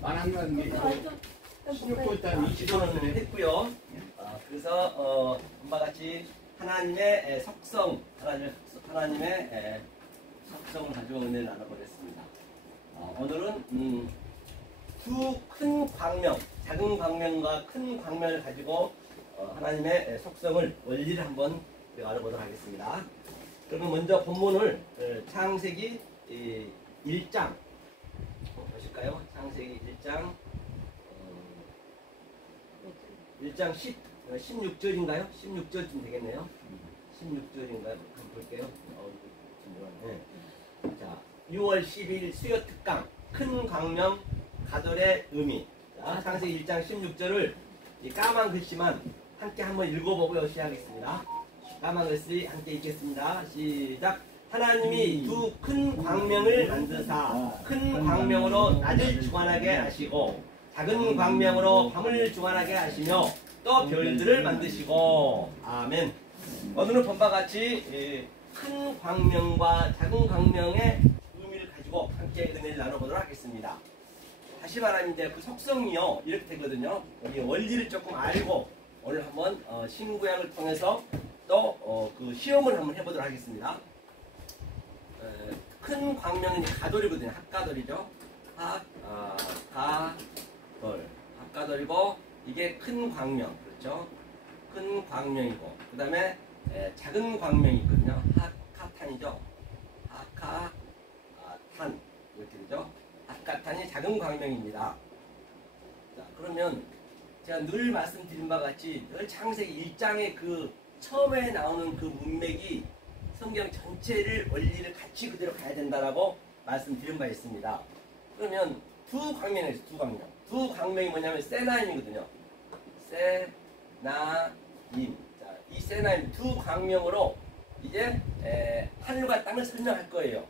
말하는 게 16분단 기도는 했고요. 그래서 엄마 같이 하나님의 속성, 하나님의 속성을 가지고 은혜를 나눠보겠습니다. 오늘은 두 큰 광명, 작은 광명과 큰 광명을 가지고 하나님의 속성을, 원리를 한번 알아보도록 하겠습니다. 그러면 먼저 본문을 창세기 1장 보실까요? 창세기 1장 16절인가요? 16절쯤 되겠네요. 16절인가요? 한번 볼게요. 네. 자, 6월 10일 수요 특강 큰 광명 가돌의 의미. 자, 창세기 1장 16절을 이 까만 글씨만 함께 한번 읽어보고 시작하겠습니다. 까만 글씨 함께 읽겠습니다. 시작. 하나님이 두 큰 광명을 만드사 큰 광명으로 낮을 주관하게 하시고 작은 광명으로 밤을 주관하게 하시며 또 별들을 만드시고. 아멘. 오늘은 본바 같이 큰 광명과 작은 광명의 의미를 가지고 함께 은혜를 나눠보도록 하겠습니다. 다시 말하면 이제 그 속성이요 이렇게 되거든요. 우리 원리를 조금 알고 오늘 한번 신구약을 통해서 또 그 시험을 한번 해보도록 하겠습니다. 큰 광명은 가돌이거든요. 합가돌이죠. 합가돌이고 이게 큰 광명, 그렇죠? 큰 광명이고 그 다음에 작은 광명이 있거든요. 하카탄이죠. 하카탄 이렇게 되죠. 하카탄이 작은 광명입니다. 자, 그러면 제가 늘 말씀드린 바와 같이 늘 창세기 1장의 그 처음에 나오는 그 문맥이 성경 전체를 원리를 같이 그대로 가야 된다라고 말씀드린 바 있습니다. 그러면 두 광명이 있어요. 두 광명이 뭐냐면 세나임이거든요. 세나임. 자, 이 세나임 두 광명으로 이제 하늘과 땅을 설명할 거예요.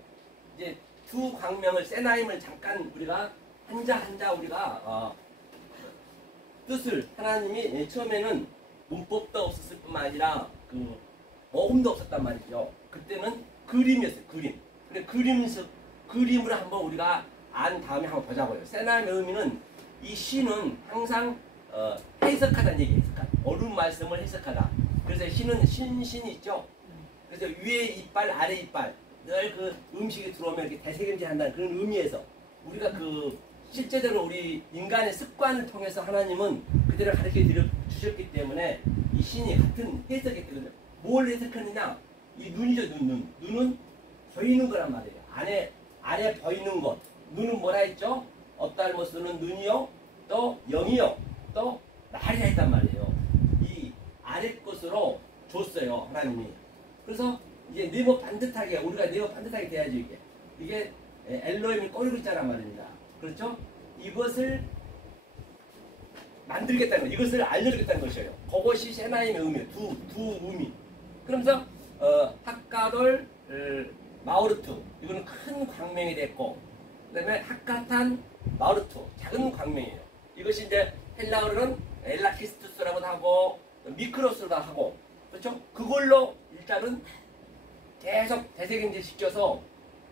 이제 두 광명을 세나임을 잠깐 우리가 한자 우리가 뜻을 하나님이 처음에는 문법도 없었을 뿐만 아니라 그 어음도 없었단 말이죠. 그때는 그림이었어요. 그림. 근데 그림으로 한번 우리가 안 다음에 한번 보자고요. 세나임의 의미는 이 시는 항상 해석하다는 얘기예요. 옳은 말씀을 해석하다. 그래서 시는 신이 있죠. 그래서 위에 이빨, 아래 이빨, 늘 그 음식이 들어오면 이렇게 대세경제한다는 그런 의미에서 우리가 그 실제적으로 우리 인간의 습관을 통해서 하나님은 그대로 가르쳐 주셨기 때문에 이 신이 같은 해석했거든요. 뭘 해석하느냐? 이 눈이죠, 눈은 보이는 거란 말이에요. 안에 보이는 것. 눈은 뭐라 했죠? 업달모스는 눈이요, 또 영이요, 또 말이라 했단 말이에요. 이 아래 것으로 줬어요, 하나님이. 그래서 이제 네모 반듯하게, 우리가 네모 반듯하게 돼야지 이게 엘로힘이 꼬리 글자란 말입니다. 그렇죠? 이것을 만들겠다는 거, 이것을 알려주겠다는 것이에요. 그것이 세나임의 의미예요. 두 의미. 그러면서 핫가돌 마우르투, 이거는 큰 광명이 됐고, 그 다음에 핫가탄 마우르투, 작은 광명이에요. 이것이 이제 헬라어로는 엘라키스투스라고도 하고 미크로스라고 하고, 그렇죠? 그걸로 일단은 계속 대세경제 시켜서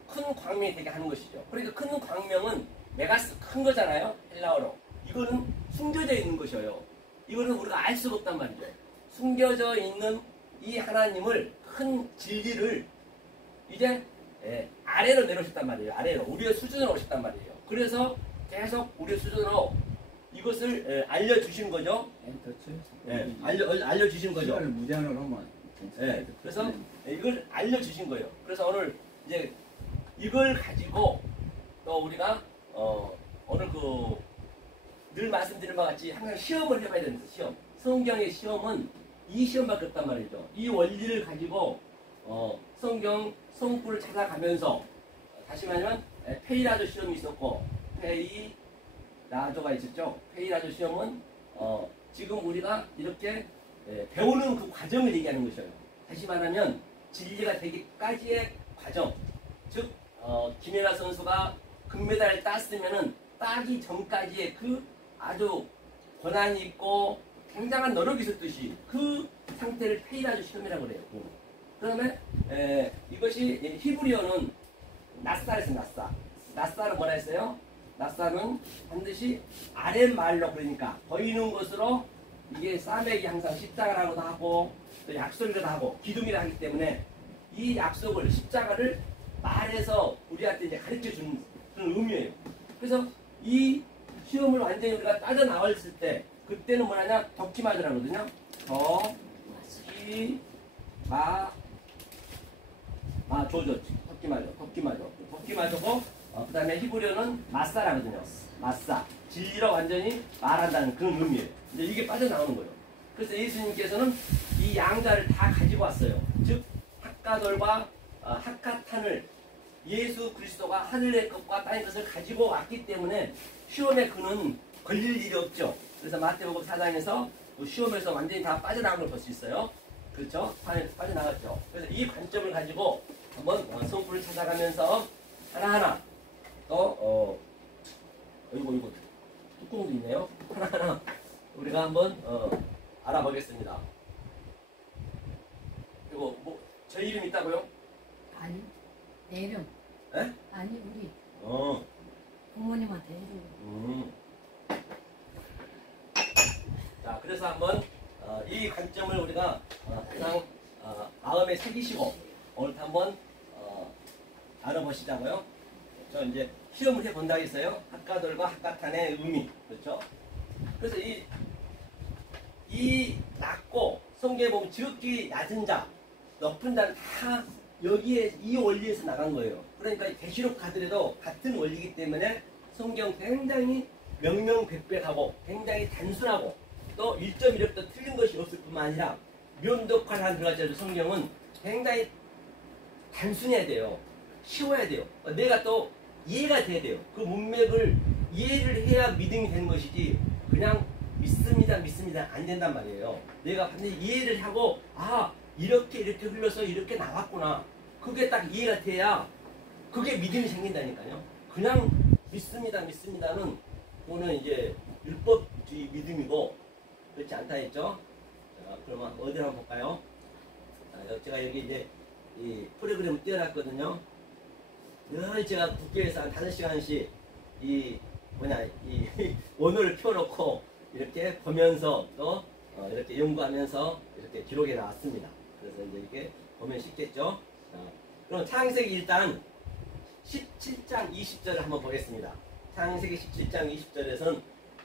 큰 광명이 되게 하는 것이죠. 그러니까 큰 광명은 메가스, 큰 거잖아요, 헬라어로. 이거는 숨겨져 있는 것이에요. 이거는 우리가 알 수가 없단 말이죠. 숨겨져 있는 이 하나님을, 큰 진리를 이제 아래로 내려오셨단 말이에요. 아래로, 우리의 수준으로 오셨단 말이에요. 그래서 계속 우리의 수준으로 이것을 알려주신 거죠. 알려주신 거죠. 무제한으로 하면 그래서 이걸 알려주신 거예요. 그래서 오늘 이제 이걸 가지고 또 우리가 오늘 늘 말씀드린 바와 같이 항상 시험을 해봐야 되는 거예요. 시험. 성경의 시험은 이 시험밖에 없단 말이죠. 이 원리를 가지고 성구를 찾아가면서, 다시 말하면 페이라조 시험이 있었고 페이라조가 있었죠. 페이라조 시험은 지금 우리가 이렇게 배우는 그 과정을 얘기하는 것이에요. 다시 말하면 진리가 되기까지의 과정. 즉 김연아 선수가 금메달을 땄으면은 따기 전까지의 그 아주 권한이 있고 굉장한 노력이 있었듯이 그 상태를 페이라조 시험이라고 그래요. 그 다음에 이것이 히브리어는 나사에서 나사. 낫사는 뭐라 했어요? 낫사는 반드시 아랫말로, 그러니까 보이는 것으로, 이게 싸매기 항상 십자가라고도 하고 또 약속이라도 하고 기둥이라 하기 때문에 이 약속을, 십자가를 말해서 우리한테 이제 가르쳐 주는 그런 의미예요. 그래서 이 시험을 완전히 우리가 빠져나왔을 때, 그때는 뭐냐냐, 덕기마저라거든요. 덕기마저고, 그 다음에 히브리어는 마사라거든요. 마사. 진리로 완전히 말한다는 그런 의미예요. 근데 이게 빠져나오는 거예요. 그래서 예수님께서는 이 양자를 다 가지고 왔어요. 즉, 학가돌과 학가탄을, 예수 그리스도가 하늘의 것과 땅의 것을 가지고 왔기 때문에 시험에 그는 걸릴 일이 없죠. 그래서 마태복음 4장에서 시험에서 완전히 다 빠져나온 걸 볼 수 있어요. 그렇죠? 빠져나갔죠. 그래서 이 관점을 가지고 한번 성부를 찾아가면서 하나하나 또 이거 뚜껑도 있네요. 하나하나 우리가 한번 알아보겠습니다. 이거 뭐 제 이름 있다고요? 아니, 내 이름. 에? 아니, 우리 어. 부모님한테 이름. 자, 그래서 한번 이 관점을 우리가 항상 마음에 새기시고 오늘 한번 알아보시자고요. 저 이제 시험을 해본다 했어요. 학가돌과 학가탄의 의미, 그렇죠? 그래서 이 낮고, 성경에 보면 지극히 낮은 자, 높은 자는 다 여기에 이 원리에서 나간 거예요. 그러니까 계시록 가더라도 같은 원리이기 때문에 성경 굉장히 명명백백하고 굉장히 단순하고 또 1.1도 틀린 것이 없을 뿐만 아니라 면독한 들어가지고 성경은 굉장히 단순해야 돼요. 쉬워야 돼요. 내가 또 이해가 돼야 돼요. 그 문맥을 이해를 해야 믿음이 되는 것이지 그냥 믿습니다 안 된단 말이에요. 내가 반드시 이해를 하고 이렇게 흘러서 이렇게 나왔구나. 그게 딱 이해가 돼야 그게 믿음이 생긴다니까요. 그냥 믿습니다는 그거는 이제 율법주의 믿음이고 그렇지 않다 했죠. 자, 그러면 어디 한번 볼까요? 자, 제가 여기 이제 이 프로그램을 띄워놨거든요. 늘 제가 국회에서 한 5시간씩 이 원어를 펴놓고 이렇게 보면서 또 이렇게 연구하면서 이렇게 기록해 나왔습니다. 그래서 이제 이렇게 보면 쉽겠죠. 자, 그럼 창세기 일단 17장 20절을 한번 보겠습니다. 창세기 17장 20절에서는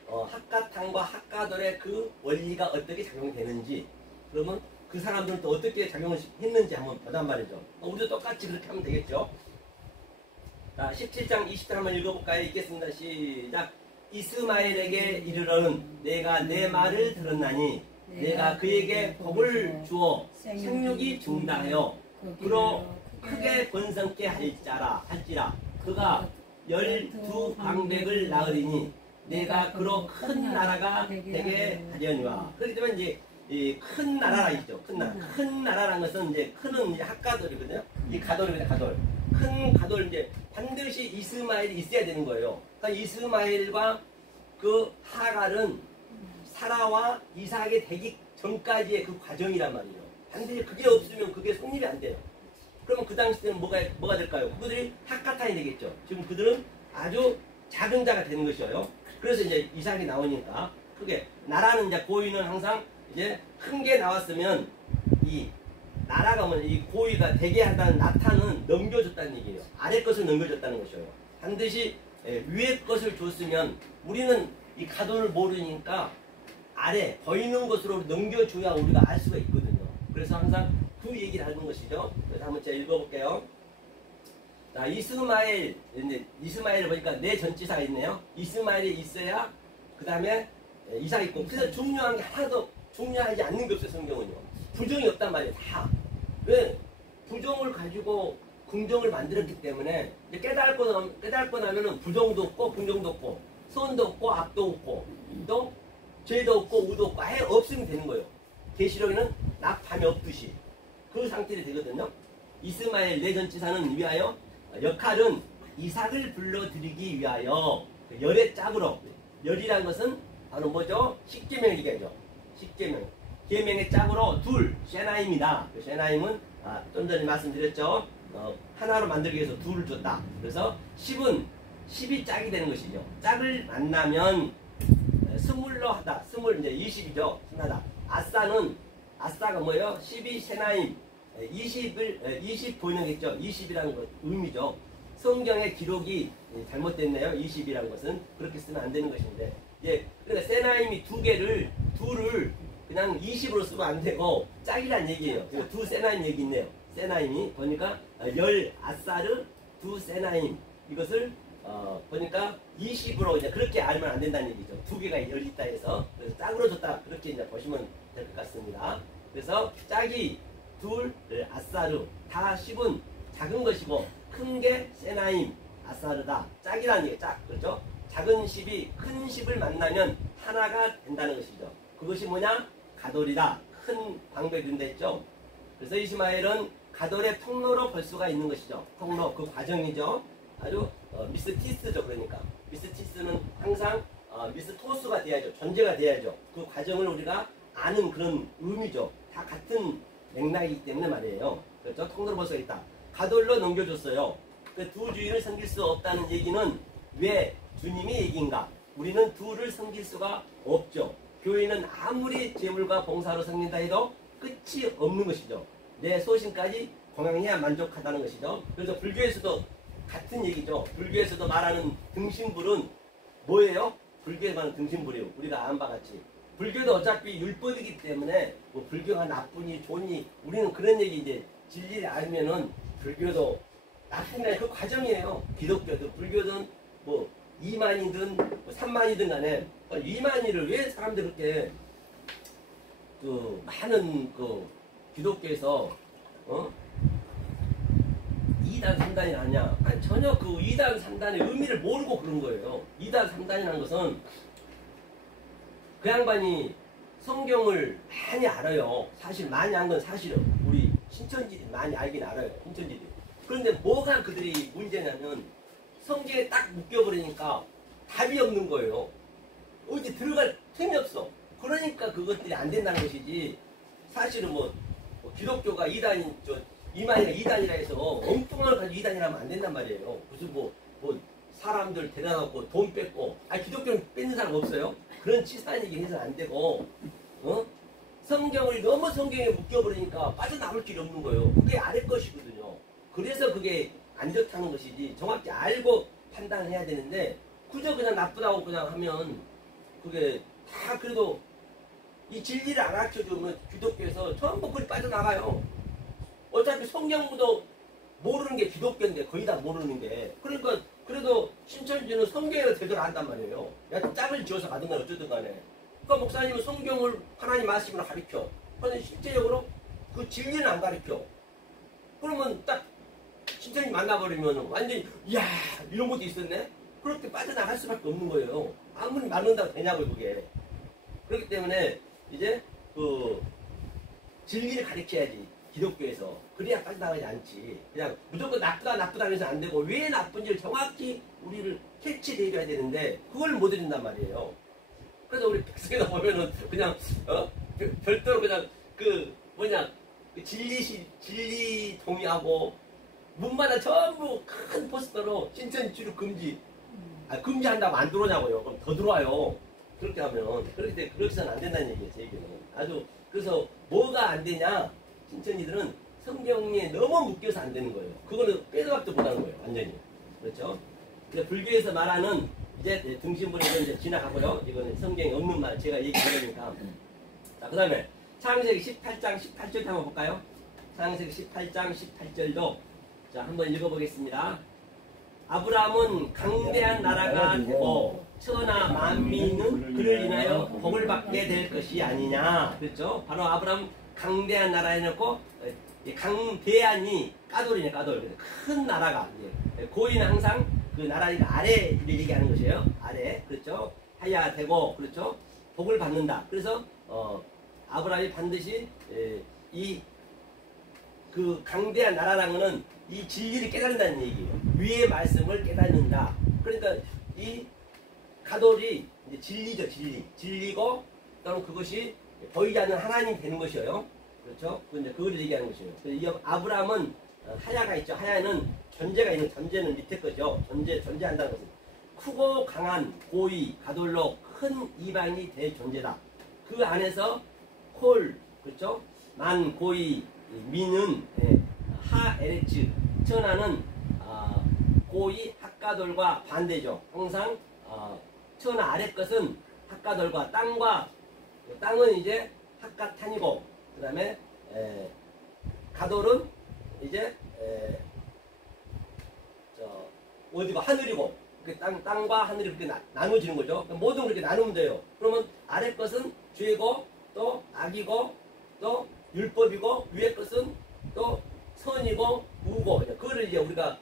학가탄과 학가돌의 그 원리가 어떻게 작용되는지, 그러면 그 사람들은 또 어떻게 작용을 했는지 한번 보단 말이죠. 우리도 똑같이 그렇게 하면 되겠죠. 자, 17장 20절 한번 읽어볼까요? 읽겠습니다. 시작. 이스마엘에게 이르러는 내가 내 말을 들었나니 내가 그에게 복을 주어 생육이 증다하여 그로 크게 번성케 할지라 그가 12방백을 낳으리니 내가 그로 큰 나라가 되게 하려니와. 그렇기 때문에 이제 이 큰 나라라 있죠. 큰 나라라는 것은 이제 큰은 이제 학가돌이거든요. 이 가돌이거든요. 가돌. 큰 가돌 이제 반드시 이스마엘이 있어야 되는 거예요. 그러니까 이스마엘과 그 하갈은 사라와 이삭이 되기 전까지의 그 과정이란 말이에요. 반드시 그게 없으면 그게 성립이 안 돼요. 그러면 그 당시 때는 뭐가 될까요? 그들이 학가탄이 되겠죠. 지금 그들은 아주 작은 자가 되는 것이에요. 그래서 이제 이삭이 나오니까 크게 나라는 이제 고위는 항상 이제 큰 게 나왔으면 이 나라가 뭐 이 고위가 되게 한다는 나타는 넘겨줬다는 얘기예요. 아래 것을 넘겨줬다는 것이에요. 반드시 위에 것을 줬으면 우리는 이 가도를 모르니까 아래 보이는 것으로 넘겨줘야 우리가 알 수가 있거든요. 그래서 항상 그 얘기를 하는 것이죠. 그래서 한번 제가 읽어볼게요. 자, 이스마엘을 보니까 네 전치사가 있네요. 이스마엘이 있어야 그 다음에 이삭이 있고. 그래서 중요한 게 하나도 중요하지 않는 게 없어요. 성경은요. 부정이 없단 말이에요. 다. 왜? 부정을 가지고 긍정을 만들었기 때문에 깨달고 나면은 부정도 없고 긍정도 없고 선도 없고 악도 없고 또 죄도 없고 의도 없고 아예 없으면 되는 거예요. 계시록에는 낮 밤이 없듯이 그 상태로 되거든요. 이스마엘 내전치사는 위하여 역할은 이삭을 불러들이기 위하여 열의 짝으로, 열이란 것은 바로 뭐죠? 십계명 얘기하죠. 십계명. 계명의 짝으로 둘, 쉐나임이다. 쉐나임은 좀 전에 말씀드렸죠. 하나로 만들기 위해서 둘을 줬다. 그래서 10은 10이 짝이 되는 것이죠. 짝을 만나면 스물로 하다. 스물 이제 20이죠. 신나다. 아싸가 뭐예요? 12 세나임. 20 번역했죠. 20이라는 것 의미죠. 성경의 기록이 잘못됐네요. 20이라는 것은 그렇게 쓰면 안 되는 것인데, 예, 그러니까 세나임이 둘을 그냥 20으로 쓰면 안 되고 짝이란 얘기예요. 두 세나임 얘기 있네요. 세나임이 보니까 열 아싸르 두 세나임, 이것을 보니까 20으로 이제 그렇게 알면 안 된다는 얘기죠. 두 개가 열 있다 해서 그래서 짝으로 줬다, 그렇게 이제 보시면 될 것 같습니다. 그래서 짝이 둘 아싸르, 다 10은 작은 것이고 큰 게 세나임 아싸르다. 짝이라는 얘기, 짝, 그렇죠? 작은 10이 큰 10을 만나면 하나가 된다는 것이죠. 그것이 뭐냐? 가돌이다. 큰 방법이 된다 했죠. 그래서 이스마엘은 가돌의 통로로 볼 수가 있는 것이죠. 통로, 그 과정이죠. 아주 미스티스죠. 그러니까 미스티스는 항상 미스토스가 돼야죠. 존재가 돼야죠. 그 과정을 우리가 아는 그런 의미죠. 다 같은 맥락이기 때문에 말이에요. 그렇죠? 통로로 볼 수가 있다. 가돌로 넘겨줬어요. 그 두 주인을 섬길 수 없다는 얘기는 왜 주님이 얘기인가? 우리는 둘을 섬길 수가 없죠. 교회는 아무리 재물과 봉사로 섬긴다 해도 끝이 없는 것이죠. 내 소신까지 공양해야 만족하다는 것이죠. 그래서 불교에서도 같은 얘기죠. 불교에서도 말하는 등신불은 뭐예요? 불교에 말하는 등신불이에요. 우리가 아는 바와 같이. 불교도 어차피 율법이기 때문에 뭐 불교가 나쁘니 좋니, 우리는 그런 얘기, 이제 진리를 알면은 불교도 나쁜데 그 과정이에요. 기독교도 불교든 뭐 2만이든 뭐 3만이든 간에 2만이를 왜 사람들이 그렇게 그 많은 그 기독교에서 2단 3단이 아니냐? 아니, 전혀 그 2단 3단의 의미를 모르고 그런 거예요. 2단 3단이라는 것은 그 양반이 성경을 많이 알아요. 사실 많이 안 건 사실은 우리 신천지들이 많이 알긴 알아요. 신천지들이. 그런데 뭐가 그들이 문제냐면 성경에 딱 묶여버리니까 답이 없는 거예요. 어디 들어갈 틈이 없어. 그러니까 그것들이 안 된다는 것이지. 사실은 뭐 기독교가 2단이, 2만이가 2단이라 해서 엉뚱한 걸 가지고 2단이라면 안 된단 말이에요. 무슨 뭐 사람들 데려다놓고 돈 뺏고, 기독교는 뺏는 사람 없어요? 그런 치사한 얘기 해서는 안 되고, 성경을 너무 성경에 묶여버리니까 빠져나올 길이 없는 거예요. 그게 아래 것이거든요. 그래서 그게 안 좋다는 것이지. 정확히 알고 판단해야 되는데, 그저 그냥 나쁘다고 그냥 하면 그게 다, 그래도 이 진리를 안 가르쳐주면 기독교에서 전부 그리 빠져나가요. 어차피 성경도 모르는 게 기독교인데, 거의 다 모르는 게. 그러니까 그래도 신천지는 성경을 제대로 안단 말이에요. 야, 짝을 지어서 가든 간에 어쨌든 간에. 그러니까 목사님은 성경을 하나님 말씀으로 가르쳐. 그런데 실제적으로 그 진리는 안 가르쳐. 그러면 딱 신천지 만나버리면 완전히 이야, 이런 것도 있었네? 그렇게 빠져나갈 수밖에 없는 거예요. 아무리 말른다고 되냐고요, 그게. 그렇기 때문에 이제 그 진리를 가르쳐야지, 기독교에서. 그래야 빠져나가지 않지. 그냥 무조건 나쁘다 해서 안 되고, 왜 나쁜지를 정확히 우리를 캐치해줘야 되는데 그걸 못 해준단 말이에요. 그래서 우리 백성에다 보면은 그냥 별도로 그냥 그 진리 동의하고 문마다 전부 큰 포스터로 신천지 출입 금지. 금지한다고 안 들어오냐고요. 그럼 더 들어와요. 그렇게 하면. 그렇기 때문에 그렇게는 안 된다는 얘기예요, 제 얘기는. 아주. 그래서 뭐가 안 되냐? 신천지들은 성경에 너무 묶여서 안 되는 거예요. 그거는 빼도 박도 못하는 거예요, 완전히. 그렇죠? 근데 불교에서 말하는 이제 등신불은 이제 지나가고요. 이거는 성경에 없는 말 제가 얘기한 거니까. 자, 그 다음에 창세기 18장 18절 한번 볼까요? 창세기 18장 18절도 자, 한번 읽어보겠습니다. 아브라함은 강대한 나라가 되고 천하 만민은 그를 인하여 복을 받게 될 것이 아니냐. 그렇죠? 바로 아브라함 강대한 나라에 놓고, 강대한이 까돌이네, 까돌. 큰 나라가. 고인은 항상 그 나라의 아래를 얘기하는 것이에요. 아래. 그렇죠? 하야 되고, 그렇죠? 복을 받는다. 그래서, 아브라함이 반드시, 그 강대한 나라라는 것은 이 진리를 깨닫는다는 얘기예요. 위의 말씀을 깨닫는다. 그러니까 이 가돌이 이제 진리죠, 진리. 진리고, 그다음 그것이 보이지 않는 하나님이 되는 것이에요. 그렇죠? 그걸 얘기하는 것이에요. 이 아브라함은 하야가 있죠. 하야는 존재가 있는, 존재는 밑에 거죠. 존재한다는 것은. 크고 강한 고위 가돌로 큰 이방이 될 존재다. 그 안에서 콜 그렇죠? 만 고위 미는 하 에레츠 천하는 고위 학가돌과 반대죠. 항상 천하 아래 것은 학가돌과 땅은 이제 학가탄이고 그 다음에 가돌은 이제 어디가 하늘이고 땅과 하늘이 그렇게 나눠지는 거죠. 모든 그렇게 나누면 돼요. 그러면 아래 것은 죄고 또 악이고 또 율법이고 위에 것은 또 선이고 우고 그거를 이제 우리가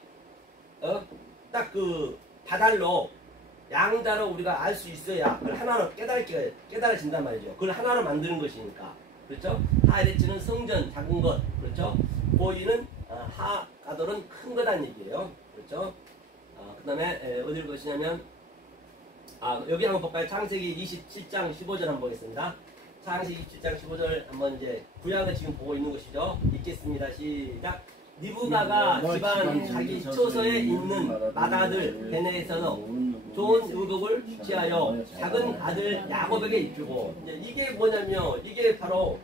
딱 그 다달로 양자로 우리가 알 수 있어야 그걸 하나로 깨달아진단 말이죠. 그걸 하나로 만드는 것이니까 그렇죠. 하에레츠는 성전 작은 것 그렇죠. 고이는 하가돌은 큰 거란 얘기예요. 그렇죠. 그 다음에 어디를 보시냐면 여기 한번 볼까요? 창세기 27장 15절 한번 보겠습니다. 창세기 27장 15절 한번 이제 구약을 지금 보고 있는 것이죠. 읽겠습니다. 시작. 니브가가 집안 자기 처소에 있는 마다들 베네에서 좋은 의복을 취하여 작은 아들 야곱에게 입히고 이게 뭐냐면 이게 바로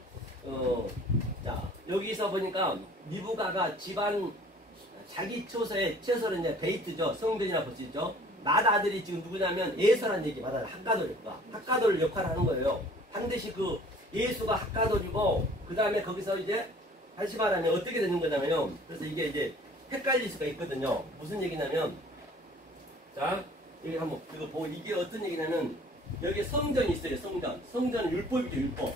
자 여기서 보니까 니브가가 집안 자기 처소에 처소는 이제 베이트죠. 성전이라 볼 수 있죠. 마다들이 지금 누구냐면 예서란 얘기 마다 학가돌이니까 학가돌 역할을 하는 거예요. 반드시 그 예수가 학가돌이고 그 다음에 거기서 이제 다시 말하면 어떻게 되는 거냐면요. 그래서 이게 이제 헷갈릴 수가 있거든요. 무슨 얘기냐면 자 여기 한번 이거 보고 이게 어떤 얘기냐면 여기 성전이 있어요. 성전은 율법이죠. 율법.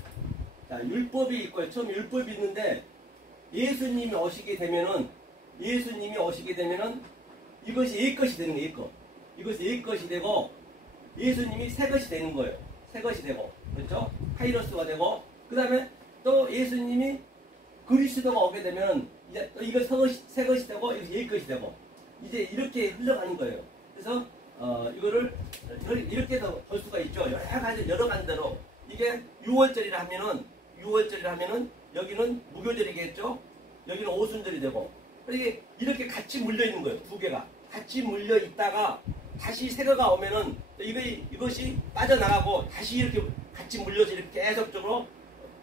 자 율법이 있고요. 처음 율법이 있는데 예수님이 오시게 되면은 이것이 옛것이 되는 거예요. 옛것. 이것이 옛것이 되고 예수님이 새것이 되는 거예요. 새것이 되고 그렇죠? 카이로스가 되고 그 다음에 또 예수님이 그리스도가 오게 되면 이제 또 이거 새것이 되고 이것이 옛것이 되고 이제 이렇게 흘러가는 거예요. 그래서 이거를 이렇게도 볼 수가 있죠. 여러 가지대로 이게 6월절이라 하면은 여기는 무교절이겠죠. 여기는 오순절이 되고 이렇게 같이 물려 있는 거예요. 두 개가 같이 물려 있다가 다시 새거가 오면은 이것이 빠져나가고 다시 이렇게 같이 물려서 이렇게 계속적으로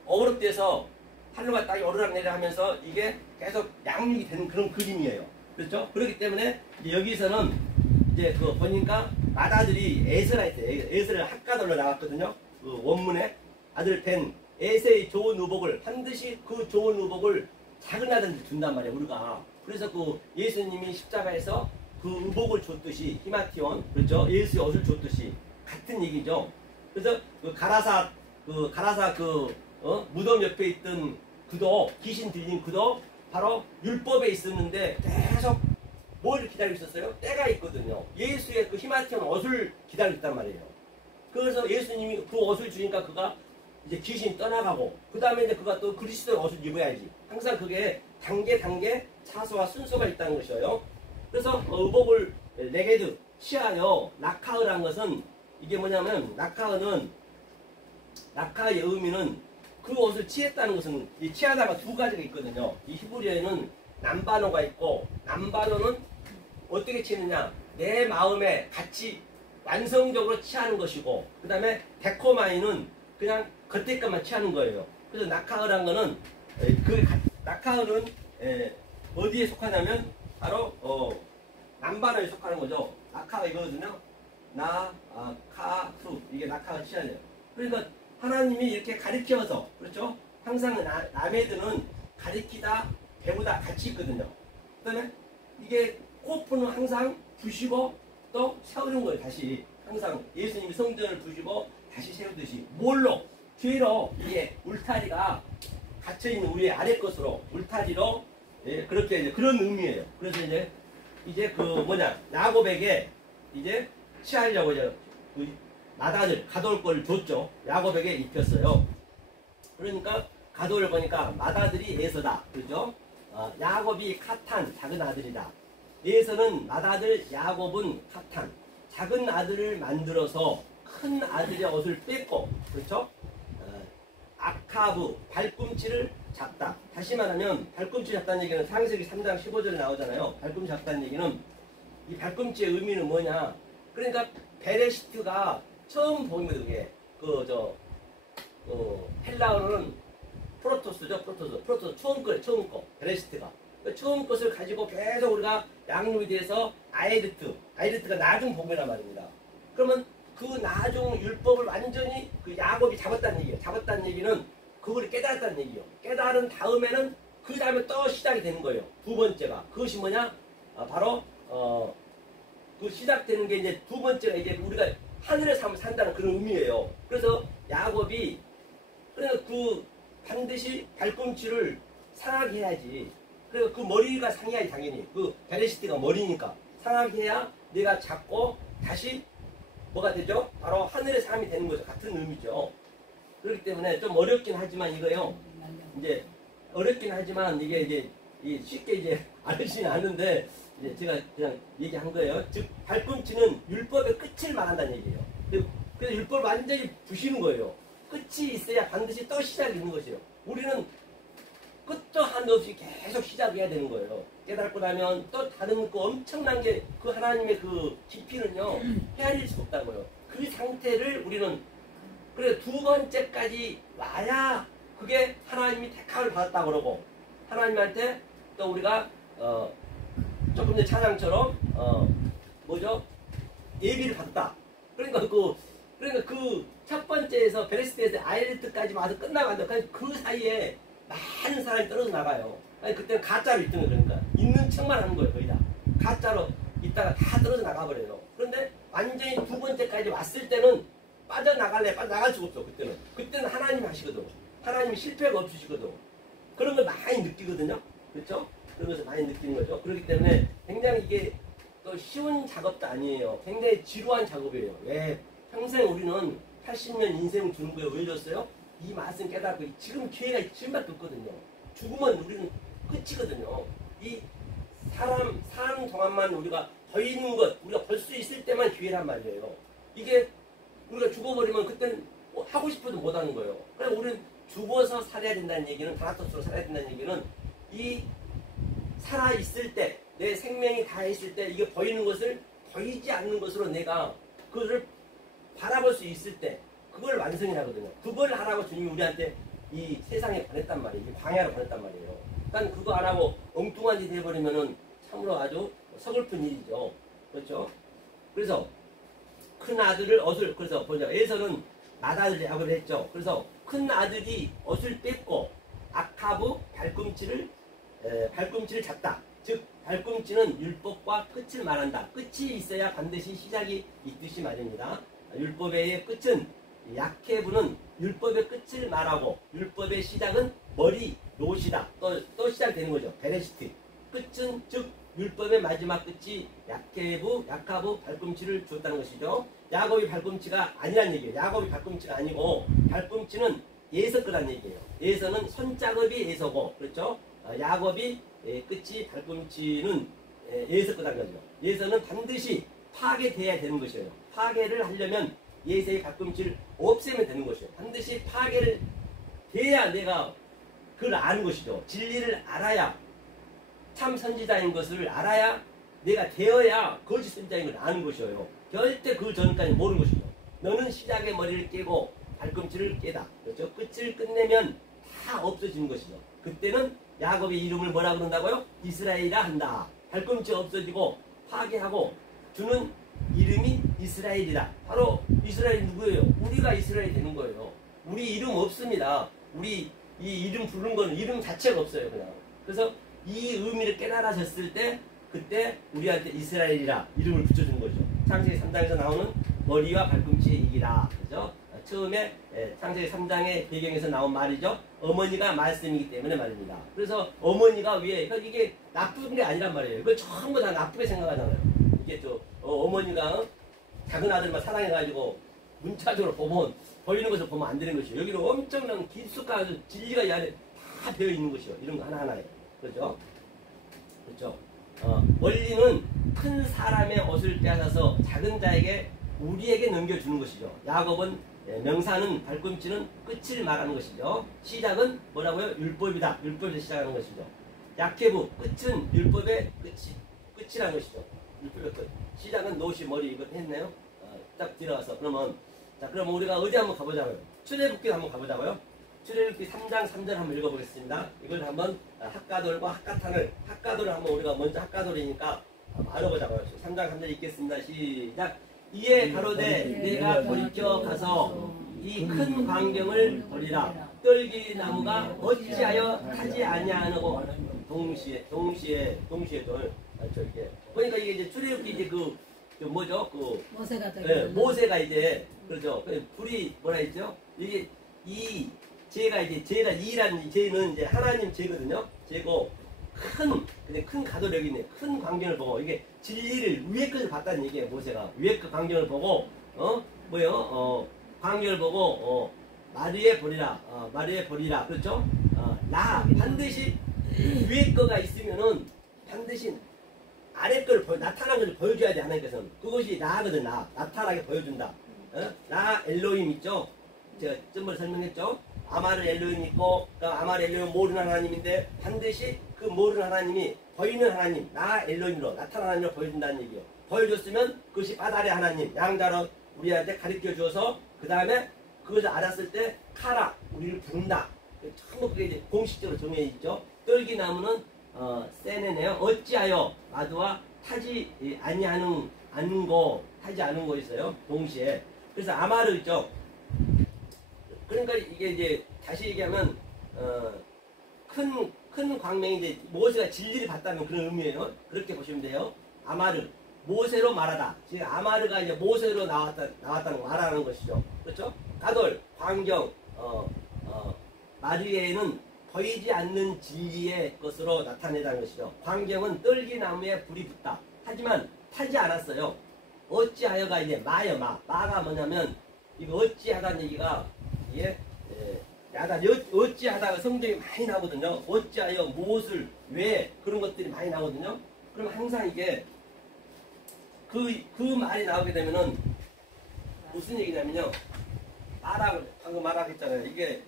어그룹돼서 하늘과 땅이 오르락내리락 하면서 이게 계속 양육이 되는 그런 그림이에요. 그렇죠? 그렇기 때문에 여기서는 이제 그 보니까 마다들이 에스라 했어요. 에스라 학가돌로 나왔거든요. 그 원문에 아들 벤 에세의 좋은 의복을 반드시 그 좋은 의복을 작은 아들한테 준단 말이에요. 우리가 그래서 그 예수님이 십자가에서 그 의복을 줬듯이 히마티온 그렇죠? 예수의 옷을 줬듯이 같은 얘기죠. 그래서 그 가라사 무덤 옆에 있던 그도 귀신 들린 그도 바로 율법에 있었는데 계속 뭘 기다리고 있었어요? 때가 있거든요. 예수의 그 히마티온 옷을 기다리고 있단 말이에요. 그래서 예수님이 그 옷을 주니까 그가 이제 귀신이 떠나가고 그 다음에 이제 그가 또 그리스도의 옷을 입어야지. 항상 그게 단계 차수와 순서가 있다는 것이에요. 그래서 의복을 레게드 취하여 낙하의란 것은 이게 뭐냐면 낙하의 의미는 그 옷을 취했다는 것은 이 취하다가 두 가지가 있거든요. 이 히브리어에는 남바노가 있고 남바노는 어떻게 취느냐 내 마음에 같이 완성적으로 취하는 것이고 그 다음에 데코마이는 그냥 겉에 것만 취하는 거예요. 그래서 낙하의란 거는 낙하의는 어디에 속하냐면 바로 남바노에 속하는 거죠. 낙하가 이거거든요. 나카수 이게 낙하가 취하네요. 그러니까 하나님이 이렇게 가리켜서 그렇죠? 항상 남애들은 가리키다 배우다 같이 있거든요. 그 다음에 이게 코프는 항상 부시고 또 세우는 거예요. 다시 항상 예수님이 성전을 부시고 다시 세우듯이 뭘로? 죄로 이게 울타리가 갇혀있는 우리의 아래 것으로 울타리로 그렇게 이제 그런 의미예요. 그래서 이제 그 야곱에게 이제 취하려고 이제 그 마다들 가돌 걸 줬죠. 야곱에게 입혔어요. 그러니까 가돌을 보니까 마다들이 에서다. 그죠? 야곱이 카탄 작은 아들이다. 에서는 마다들 야곱은 카탄 작은 아들을 만들어서 큰 아들의 옷을 뺐고 그렇죠? 아카브 발꿈치를 잡다. 다시 말하면 발꿈치 잡다는 얘기는 창세기 3장 15절에 나오잖아요. 발꿈치 잡다는 얘기는 이 발꿈치의 의미는 뭐냐? 그러니까 베레시트가 처음 본 거예요. 그게 헬라어로는 프로토스죠. 프로토스 처음 거 베레시트가 처음 것을 가지고 계속 우리가 양육에 대해서 아이르트가 나중 복음이란 말입니다. 그러면 그 나중 율법을 완전히 그 야곱이 잡았다는 얘기예요. 잡았다는 얘기는 그걸 깨달았다는 얘기예요. 깨달은 다음에는 그 다음에 또 시작이 되는 거예요. 두 번째가 그것이 뭐냐? 바로 그 시작되는 게 이제 두 번째가 이제 우리가 하늘에서 산다는 그런 의미예요. 그래서 야곱이 그러니까 그 반드시 발꿈치를 상하게 해야지. 그리고 그 머리가 상해야지 당연히. 그 베레시트가 머리니까 상하게 해야 내가 잡고 다시 뭐가 되죠? 바로 하늘의 삶이 되는 거죠. 같은 의미죠. 그렇기 때문에 좀 어렵긴 하지만 이거요. 이제 어렵긴 하지만 이게 이제 쉽게 이제 알지는 않는데 이제 제가 그냥 얘기한 거예요. 즉 발꿈치는 율법의 끝을 말한다는 얘기예요. 그래서 율법을 완전히 부시는 거예요. 끝이 있어야 반드시 또 시작이 있는 것이에요. 우리는 끝도 한도 없이 계속 시작해야 되는 거예요. 깨닫고 나면 또 다른 그 엄청난 게 그 하나님의 그 깊이는요 헤아릴 수 없다고요. 그 상태를 우리는 그래 두 번째까지 와야 그게 하나님이 택함을 받았다고 그러고 하나님한테 또 우리가 조금 전에 찬양처럼 뭐죠? 예비를 받았다. 그러니까 그 첫 번째에서 베레시트에서 아이르트까지 와서 끝나면 안 돼. 그 사이에 많은 사람이 떨어져 나가요. 아니 그때는 가짜로 있던 거예요. 그러니까 있는 척만 하는 거예요. 거의 다 가짜로 있다가 다 떨어져 나가버려요. 그런데 완전히 두 번째까지 왔을 때는 빠져나갈 수가 없어. 그때는 하나님이 하시거든. 하나님이 실패가 없으시거든. 그런 걸 많이 느끼거든요. 그렇죠? 그런 것을 많이 느끼는 거죠. 그렇기 때문에 굉장히 이게 또 쉬운 작업도 아니에요. 굉장히 지루한 작업이에요. 왜? 평생 우리는 80년 인생을 주는 거예요. 왜 줬어요? 이 말씀 깨닫고 지금 기회가 지금밖에 없거든요. 죽으면 우리는 끝이거든요. 이 사는 동안만 우리가 더 있는 것, 우리가 벌 수 있을 때만 기회란 말이에요. 이게 우리가 죽어버리면 그때는 하고 싶어도 못 하는 거예요. 그래서 우리는 죽어서 살아야 된다는 얘기는 다나토스로 살아야 된다는 얘기는 이 살아있을 때, 내 생명이 다 있을 때 이게 보이는 것을 보이지 않는 것으로 내가 그것을 바라볼 수 있을 때 그걸 완성이라거든요. 그걸 하라고 주님이 우리한테 이 세상에 보냈단 말이에요. 이 광야로 보냈단 말이에요. 그러니까 그거 안 하고 엉뚱한 짓 해버리면은 참으로 아주 서글픈 일이죠. 그렇죠? 그래서 큰 아들을 그래서 보자. 에서는 맏아들 야곱을 했죠. 그래서 큰 아들이 옷을 뺐고 아카브 발꿈치를 잡다. 즉 발꿈치는 율법과 끝을 말한다. 끝이 있어야 반드시 시작이 있듯이 말입니다. 율법의 끝은 약해부는 율법의 끝을 말하고 율법의 시작은 머리 노시다. 또 시작되는 거죠. 베레시트. 끝은 즉 율법의 마지막 끝이 야카부 발꿈치를 줬다는 것이죠. 야곱이 발꿈치가 아니란 얘기예요. 야곱이 발꿈치가 아니고 발꿈치는 예서 거란 얘기예요. 예서는 손작업이 예서고 그렇죠. 야곱이 끝이 발꿈치는 예서 거란 거죠. 예서는 반드시 파괴돼야 되는 것이에요. 파괴를 하려면 예서의 발꿈치를 없애면 되는 것이에요. 반드시 파괴를 돼야 내가 그걸 아는 것이죠. 진리를 알아야 참 선지자인 것을 알아야 내가 되어야 거짓 선지자인 걸 아는 것이에요. 절대 그 전까지 모르는 것이죠. 너는 시작의 머리를 깨고 발꿈치를 깨다. 그렇죠? 끝을 끝내면 다 없어지는 것이죠. 그때는 야곱의 이름을 뭐라 그런다고요? 이스라엘이라 한다. 발꿈치 없어지고 파괴하고 주는 이름이 이스라엘이다. 바로 이스라엘이 누구예요? 우리가 이스라엘이 되는 거예요. 우리 이름 없습니다. 우리 이 이름 부르는 거는 이름 자체가 없어요. 그냥. 그래서 이 의미를 깨달아졌을 때 그때 우리한테 이스라엘이라 이름을 붙여주는 거죠. 창세기 3장에서 나오는 머리와 발꿈치의 얘기다. 그죠? 처음에 창세기 3장의 배경에서 나온 말이죠. 어머니가 말씀이기 때문에 말입니다. 그래서 어머니가 왜? 그러니까 이게 나쁜 게 아니란 말이에요. 이걸 전부 다 나쁘게 생각하잖아요. 이게 어머니가 작은 아들만 사랑해가지고 문자적으로 보이는 것을 보면 안 되는 것이에요. 여기는 엄청난 깊숙한 진리가 이 안에 다 되어 있는 것이요. 이런 거 하나하나에. 그렇죠? 그렇죠? 원리는 큰 사람의 옷을 빼앗아서 작은 자에게 우리에게 넘겨주는 것이죠. 야곱은 명사는 발꿈치는 끝을 말하는 것이죠. 시작은 뭐라고요? 율법이다. 율법에서 시작하는 것이죠. 야케부 끝은 율법의 끝이라는 것이죠. 시작은 노시 머리 이거 했네요. 딱 들어가서 그러면 자 그럼 우리가 어디 한번 가보자고요. 출애굽기 한번 가보자고요. 출애굽기 3장 3절 한번 읽어보겠습니다. 이걸 한번 학가돌과 학가돌을 한번 우리가 먼저 학가돌이니까 알아보자고요. 3장 3절 읽겠습니다. 시작. 이에 가로되 내가 돌이켜 가서 이 큰 광경을 보리라. 떨기나무가 어찌하여 타지 아니하고 동시에 돌 이게 그러니까 이게 이제 출애굽기 이제 그 뭐죠 그 모세가 모세가 이제 그렇죠. 불이 뭐라 했죠? 이게 이 제가 이라는 제는 이제 하나님 제거든요. 제고 큰 가도력이 있네. 큰 광경을 보고 이게 진리를 위에 것을 봤다는 얘기예요. 모세가 위에 그 광경을 보고 광경을 보고 마리에 보리라 그렇죠? 나 반드시 위에 거가 있으면은 반드시 아래 걸 나타난 걸 보여줘야 돼. 하나님께서는 그것이 나거든. 나타나게 보여준다. 나 엘로힘 있죠? 제가 전번에 설명했죠? 아마르 엘로힘 있고 아마르 엘로힘 모르는 하나님인데 반드시 그 모르는 하나님이 보이는 하나님 나 엘로힘으로 나타나는 하나님으로 보여준다는 얘기예요. 보여줬으면 그것이 바다의 하나님 양자로 우리한테 가르쳐 주어서 그 다음에 그것을 알았을 때 카라 우리를 부른다. 전부 그게 이제 공식적으로 정해 있죠. 떨기나무는 세네네요. 어찌하여 마두와 타지 않은 거 있어요. 동시에. 그래서 아마르 있죠. 그러니까 이게 이제 다시 얘기하면 큰 광명이 이제 모세가 진리를 봤다는 그런 의미예요. 그렇게 보시면 돼요. 아마르 모세로 말하다. 지금 아마르가 이제 모세로 나왔다는 말하는 것이죠. 그렇죠? 가돌 광경 마리에는 보이지 않는 진리의 것으로 나타내다는 것이죠. 광경은 떨기나무에 불이 붙다. 하지만 타지 않았어요. 어찌하여가 이제 마가 뭐냐면 이거 어찌하다는 얘기가 이게 어찌하다가 성경이 많이 나오거든요. 어찌하여 무엇을 왜 그런 것들이 많이 나오거든요. 그럼 항상 이게 그 말이 나오게 되면은 무슨 얘기냐면요. 방금 말하겠잖아요. 이게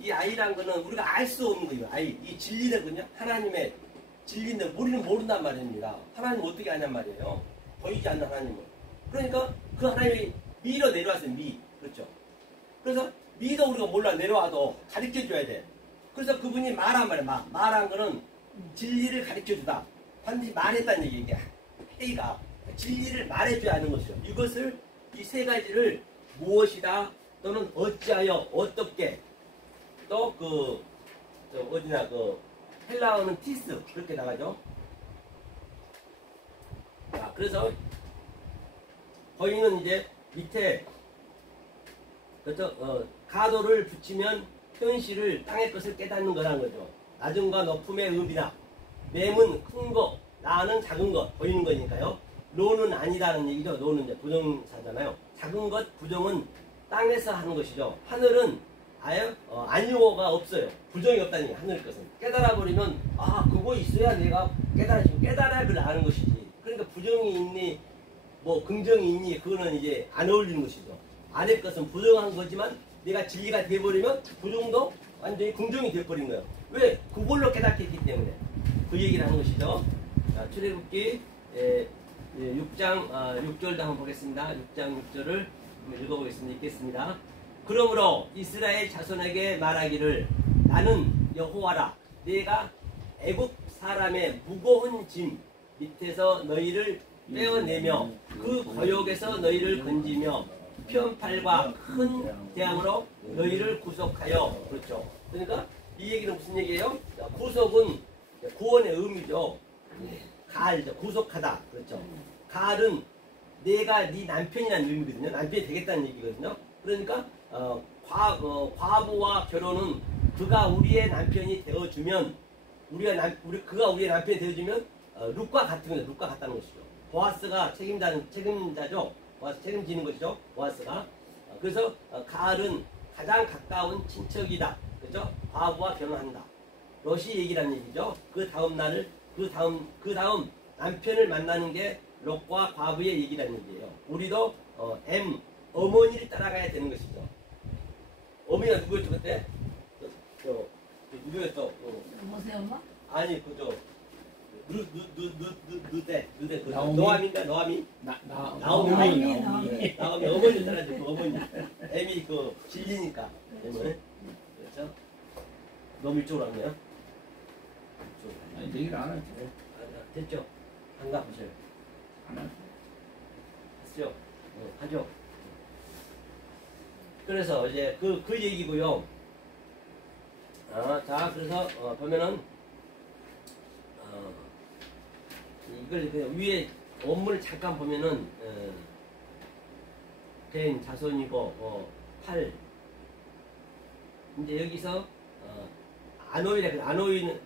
이 아이란 거는 우리가 알 수 없는 거예요. 이 진리거든요. 하나님의 진리인데 우리는 모른단 말입니다. 하나님 어떻게 아냔 말이에요. 보이지 않는 하나님을. 그러니까 그 하나님이 미로 내려왔어요. 그렇죠. 그래서 미도 우리가 몰라 내려와도 가르쳐 줘야 돼. 그래서 그분이 말한 말이야. 말한 거는 진리를 가르쳐 주다. 반드시 말했다는 얘기야. 회의가 진리를 말해줘야 하는 것이죠. 이것을 이 세 가지를 무엇이다 또는 어찌하여 어떻게 또 헬라어는 티스 그렇게 나가죠. 자, 그래서 거인은 이제 밑에 가도를 붙이면 현실을 땅의 것을 깨닫는 거라는 거죠. 낮음과 높음의 의미나 맴은 큰 거, 나는 작은 것 보이는 거니까요. 노는 아니다는 얘기죠. 노는 이제 부정사잖아요. 작은 것 부정은 땅에서 하는 것이죠. 하늘은 아예 아니오가 없어요. 부정이 없다는 얘기. 하늘 것은 깨달아 버리면 그거 있어야 내가 깨달아야 그걸 아는 것이지. 그러니까 부정이 있니 뭐 긍정이 있니 그거는 이제 안 어울리는 것이죠. 아래 것은 부정한 거지만 내가 진리가 돼버리면 부정도 완전히 긍정이 돼버린 거예요. 왜? 그걸로 깨닫게 했기 때문에 그 얘기를 하는 것이죠. 자, 출애굽기 6장 6절도 한번 보겠습니다. 6장 6절을 한번 읽어보겠습니다. 읽겠습니다. 그러므로 이스라엘 자손에게 말하기를 나는 여호와라. 내가 애굽 사람의 무거운 짐 밑에서 너희를 떼어내며 그 거역에서 너희를 건지며 편팔과 큰 재앙으로 너희를 구속하여. 그렇죠. 그러니까 이 얘기는 무슨 얘기예요? 구속은 구원의 의미죠. 가알이죠. 구속하다. 그렇죠. 가알은 내가 네 남편이라는 의미거든요. 남편이 되겠다는 얘기거든요. 그러니까 과부와 결혼은 그가 우리의 남편이 되어주면 그가 우리의 남편이 되어주면 룻과 같은 거죠. 룻과 같다는 것이죠. 보아스가 책임자죠. 보아스 책임지는 것이죠. 보아스가. 그래서 가알은 가장 가까운 친척이다. 그죠? 과부와 결혼한다. 롯이 얘기라는 얘기죠. 그 다음 남편을 만나는 게 롯과 과부의 얘기라는 얘기예요. 우리도 어머니를 따라가야 되는 것이죠. 어머니가 누구였죠 그때? 누구였어? 모세 엄마? 아니 누대 그 나오미? 노아미인가 노아미? 나오미. 나오미 어머니 따라주고 어머니. 애미 그 진리니까. 애미. 그렇죠? 너무 이쪽으로 왔네요. 아니 얘기를 안 하지. 됐죠? 안 가보세요. 안 하지. 됐죠? 하죠. 그래서 이제 그 얘기고요. 자 그래서 보면은 이걸 그냥 위에 원문을 잠깐 보면은 된 자손이고 팔 이제 여기서 아노이라 아노이는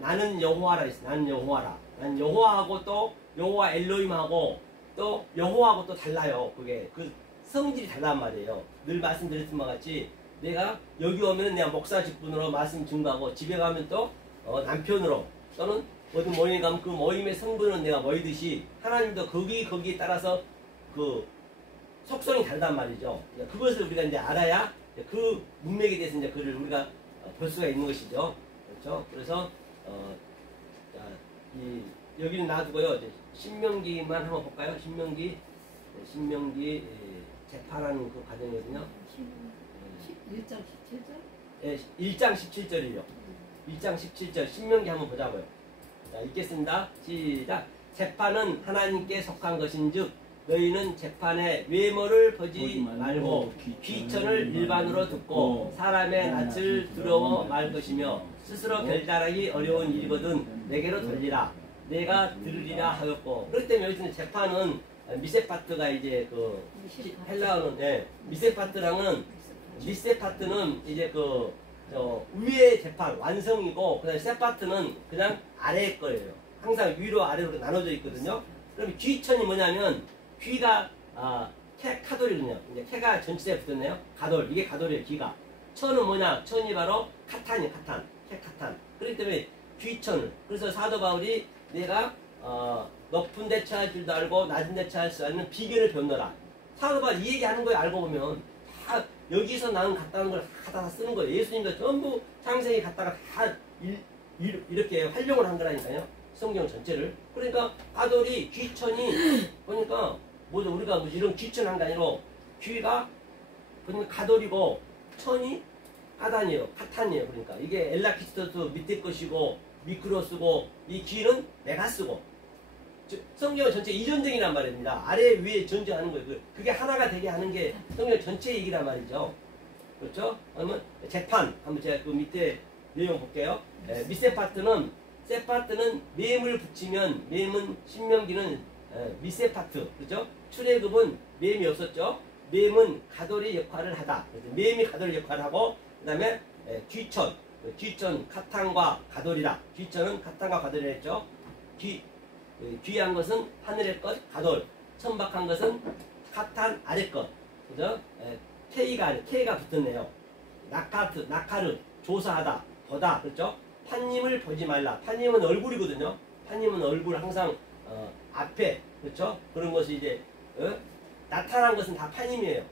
나는 여호와라 했어. 나는 여호와라. 난 여호와하고 또 여호와 엘로힘하고 또 여호와하고 또 달라요. 그게 그 성질이 달란 말이에요. 늘 말씀드렸던 것 같이 내가 여기 오면 내가 목사 직분으로 말씀 증거하고 집에 가면 또 남편으로 또는 어떤 모임에 가면 그 모임의 성분은 내가 모이듯이 하나님도 거기에 따라서 그 속성이 다르단 말이죠. 그것을 우리가 이제 알아야 그 문맥에 대해서 이제 그를 우리가 볼 수가 있는 것이죠. 그렇죠? 그래서 여기는 놔두고요. 이제 신명기만 한번 볼까요? 신명기 재판하는 그 과정이거든요. 1장 17절? 예, 1장 17절이요. 1장 17절 신명기 한번 보자고요. 자, 읽겠습니다. 시작. 재판은 하나님께 속한 것인즉 너희는 재판에 외모를 보지 말고 귀천을 일반으로 듣고 사람의 낯을 두려워 말 것이며 스스로 결단하기 어려운 일이거든 내게로 돌리라. 내가 들으리라 하였고. 그렇기 때문에 여기서 재판은 미세파트가 이제 그 헬라어는 미세파트는 이제 그 위의 재판 완성이고 그다음에 세파트는 그냥 아래의 거예요. 항상 위로 아래로 나눠져 있거든요. 그럼 귀천이 뭐냐면 귀가 카돌이거든요. 이제 캐가 전치사에 붙었네요. 가돌 이게 가돌이에요. 귀가. 천은 뭐냐? 천이 바로 카탄이에요. 카탄. 그렇기 때문에 귀천을. 그래서 사도 바울이 내가 높은 데 처할 줄도 알고 낮은 데 처할 수 있는 비결을 배웠노라. 사도 바울 이 얘기하는 거에 알고 보면 다 여기서 나는 갔다는 걸 다 쓰는 거예요. 예수님도 전부 창세기 갔다가 다 이렇게 활용을 한 거라니까요. 성경 전체를. 그러니까 가돌이 귀천이 보니까 뭐죠? 우리가 뭐 이런 귀천한 게 아니라 귀가 그러니까 가돌이고 천이 까단이에요. 카탄이에요. 그러니까 이게 엘라키스토도 밑에 것이고 미크로스고 이 귀는 내가 쓰고 성경 전체 이전쟁이란 말입니다. 아래 위에 전쟁하는 거예요. 그게 하나가 되게 하는 게 성경 전체 얘기란 말이죠. 그렇죠? 그러면 재판 한번 제가 그 밑에 내용 볼게요. 미세파트는 세파트는 맴을 붙이면 맴은 신명기는 미세파트 그렇죠? 출애굽은 맴이 없었죠. 맴은 가돌이 역할을 하다. 맴이 가돌이 역할을 하고 그 다음에 귀천 카탄과 가돌이라. 귀천은 카탄과 가돌이라 했죠. 귀한 것은 하늘의 것 가돌. 천박한 것은 카탄 아래 것. 그죠? K가 붙었네요. 나카르 조사하다 보다. 그렇죠? 판님을 보지 말라. 판님은 얼굴이거든요. 판님은 얼굴 항상 앞에 그렇죠? 그런 것이 이제 나타난 것은 다 판님이에요.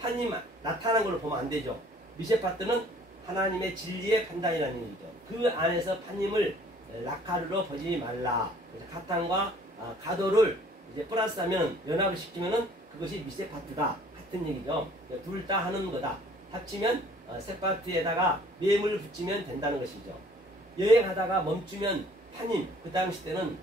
판님 나타난 걸 보면 안 되죠. 미세파트는 하나님의 진리의 판단이라는 얘기죠. 그 안에서 판님을 라카르로 보지 말라. 그래서 카탄과 가도를 이제 플러스하면 연합을 시키면은 그것이 미세파트다. 같은 얘기죠. 둘 다 하는 거다. 합치면 세파트에다가 맴을 붙이면 된다는 것이죠. 여행하다가 멈추면 판임. 그 당시 때는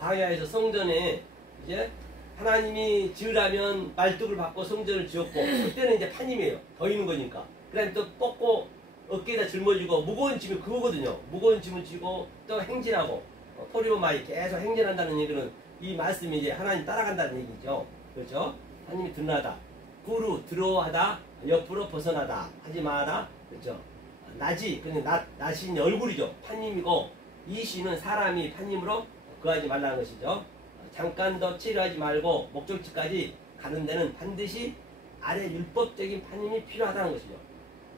광야에서 성전에 이제 하나님이 지으라면 말뚝을 받고 성전을 지었고 그때는 이제 판임이에요. 더 있는 거니까. 그다음에 또 뻗고 어깨에다 짊어지고 무거운 짐이 그거거든요. 무거운 짐을 지고 또 행진하고 포리오마이 계속 행진한다는 얘기는 이 말씀이 이제 하나님 따라간다는 얘기죠. 그렇죠? 하나님이 드러나다. 구루 들어하다 옆으로 벗어나다 하지 마라. 그렇죠? 나지 그냥 나신 얼굴이죠. 판님이고 이 시는 사람이 판님으로 그하지 말라는 것이죠. 잠깐 더 치료하지 말고 목적지까지 가는 데는 반드시 아래 율법적인 판님이 필요하다는 것이죠.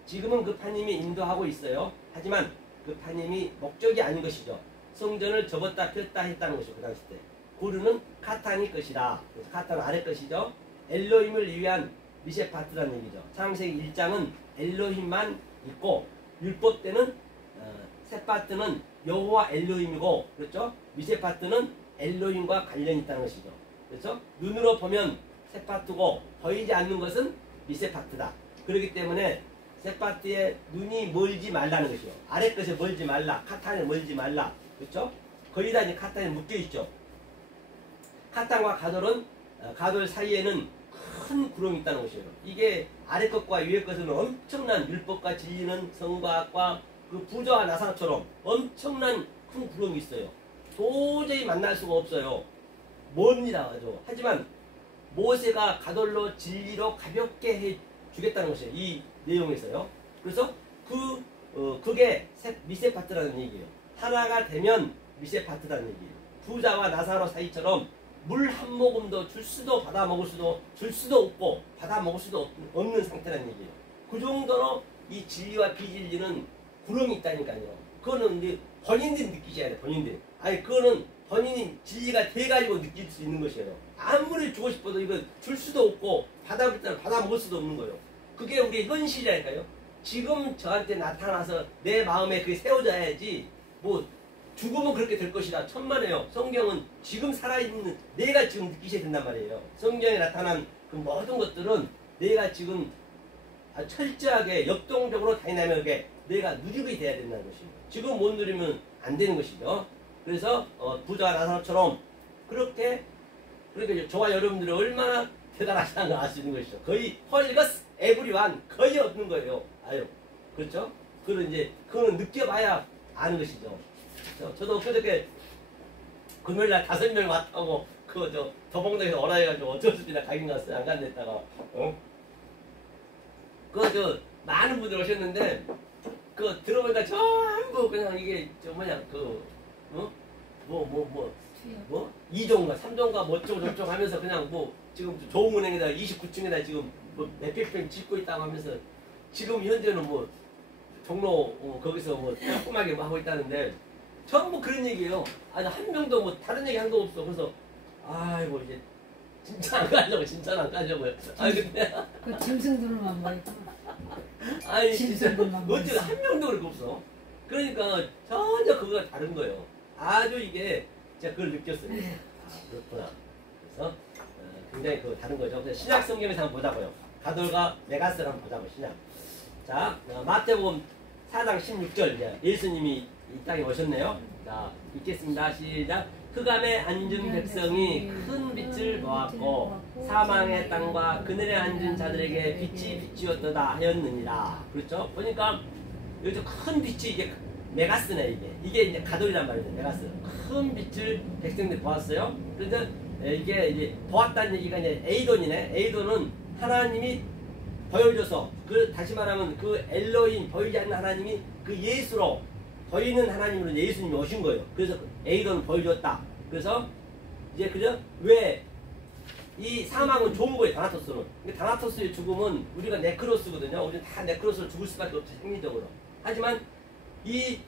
지금은 그 판님이 인도하고 있어요. 하지만 그 판님이 목적이 아닌 것이죠. 성전을 접었다 폈다 했다는 것이죠. 그 당시 때. 구르는 카탄이 것이다. 그래서 카탄은 아래 것이죠. 엘로힘을 위한 미세파트라는 얘기죠. 창세기 1장은 엘로힘만 있고 율법 때는 세파트는 여호와 엘로힘이고, 그렇죠? 미세파트는 엘로힘과 관련이 있다는 것이죠. 그렇죠? 눈으로 보면 세파트고 보이지 않는 것은 미세파트다. 그렇기 때문에 세파트에 눈이 멀지 말라는 것이요. 아래 것에 멀지 말라. 카탄에 멀지 말라. 그렇죠? 거의 다 이제 카탄에 묶여 있죠. 카탄과 가돌은 가돌 사이에는 큰 구렁이 있다는 것이에요. 이게 아래 것과 위에 것은 엄청난 율법과 진리는 성과학과 그 부자와 나사처럼 엄청난 큰 구렁이 있어요. 도저히 만날 수가 없어요. 멉니다. 아주. 하지만 모세가 가돌로 진리로 가볍게 해 주겠다는 것이에요. 이 내용에서요. 그래서 그게 미세파트라는 얘기예요. 하나가 되면 미세파트라는 얘기예요. 부자와 나사로 사이처럼 물 한 모금도 줄 수도 받아 먹을 수도 줄 수도 없고 받아 먹을 수도 없는 상태라는 얘기예요. 그 정도로 이 진리와 비진리는 구렁이 있다니까요. 그거는 이제 본인들이 느끼셔야 돼요. 본인들이. 아니 그거는 본인이 진리가 돼가지고 느낄 수 있는 것이에요. 아무리 주고 싶어도 이거 줄 수도 없고 받아 먹을 수도 없는 거예요. 그게 우리의 현실이라니까요. 지금 저한테 나타나서 내 마음에 그게 세워져야지 뭐 죽으면 그렇게 될 것이다. 천만에요. 성경은 지금 살아있는 내가 지금 느끼셔야 된단 말이에요. 성경에 나타난 그 모든 것들은 내가 지금 철저하게 역동적으로 다이나믹하게 내가 누리게 돼야 된다는 것입니다. 지금 못 누리면 안 되는 것이죠. 그래서 부자와 나사로처럼 그렇게 그러니까 저와 여러분들이 얼마나 대단하시다는 걸 알 수 있는 것이죠. 거의 헐리거스 에브리완 거의 없는 거예요. 아유 그렇죠? 그거는 느껴봐야 아는 것이죠. 저도 그저께 금요일날 5명 왔다고 더봉동에서 오라 해가지고 어쩔 수 없이 가긴 갔어요. 안 간댔다가 많은 분들 오셨는데 들어보니까 전부 그냥 이게 이종가 3종가 뭐 어쩌고 저쩌고 하면서 그냥 지금 조은행에다 29층에다 지금 몇백 평 짓고 있다고 하면서 지금 현재는 종로 거기서 조그맣게 하고 있다는데 전부 그런 얘기예요. 아니 한 명도 다른 얘기 한 거 없어. 그래서 아이고 이제 진짜 안 가려고 진짜 안 가려고요. 아니 근데 그 짐승들만 뭐 있고. 아니 진짜 짐승들만 뭐 어째 있어. 한 명도 그렇게 없어. 그러니까 전혀 그거가 다른 거예요. 아주 이게 제가 그걸 느꼈어요. 그렇구나. 그래서 굉장히 그 다른 거죠. 그래서 신약 성경에서 한번 보자고요. 가돌과 메가스를 한번 보자고요. 신약. 자 마태복음 4장 16절 이제 예수님이 이 땅에 오셨네요. 자 읽겠습니다. 시작. 흑암에 앉은 백성이 큰 빛을 보았고 사망의 땅과 그늘에 앉은 자들에게 빛이 비치었도다 하였느니라. 그렇죠? 보니까 여기서 큰 빛이 이게 메가스네. 이게 이제 가돌이란 말이죠. 메가스. 큰 빛을 백성들이 보았어요. 그래서 이게 이제 보았다는 얘기가 이제 에이돈이네. 에이돈은 하나님이 보여줘서 다시 말하면 그 엘로힘 보이지 않는 하나님이 그 예수로 보이는 하나님으로 예수님이 오신 거예요. 그래서 에이돈을 보여줬다. 그래서 이제 그죠? 왜 이 사망은 좋은 거예요. 다나토스는. 근데 다나토스의 죽음은 우리가 네크로스거든요. 우리는 다 네크로스로 죽을 수밖에 없죠. 생리적으로. 하지만 이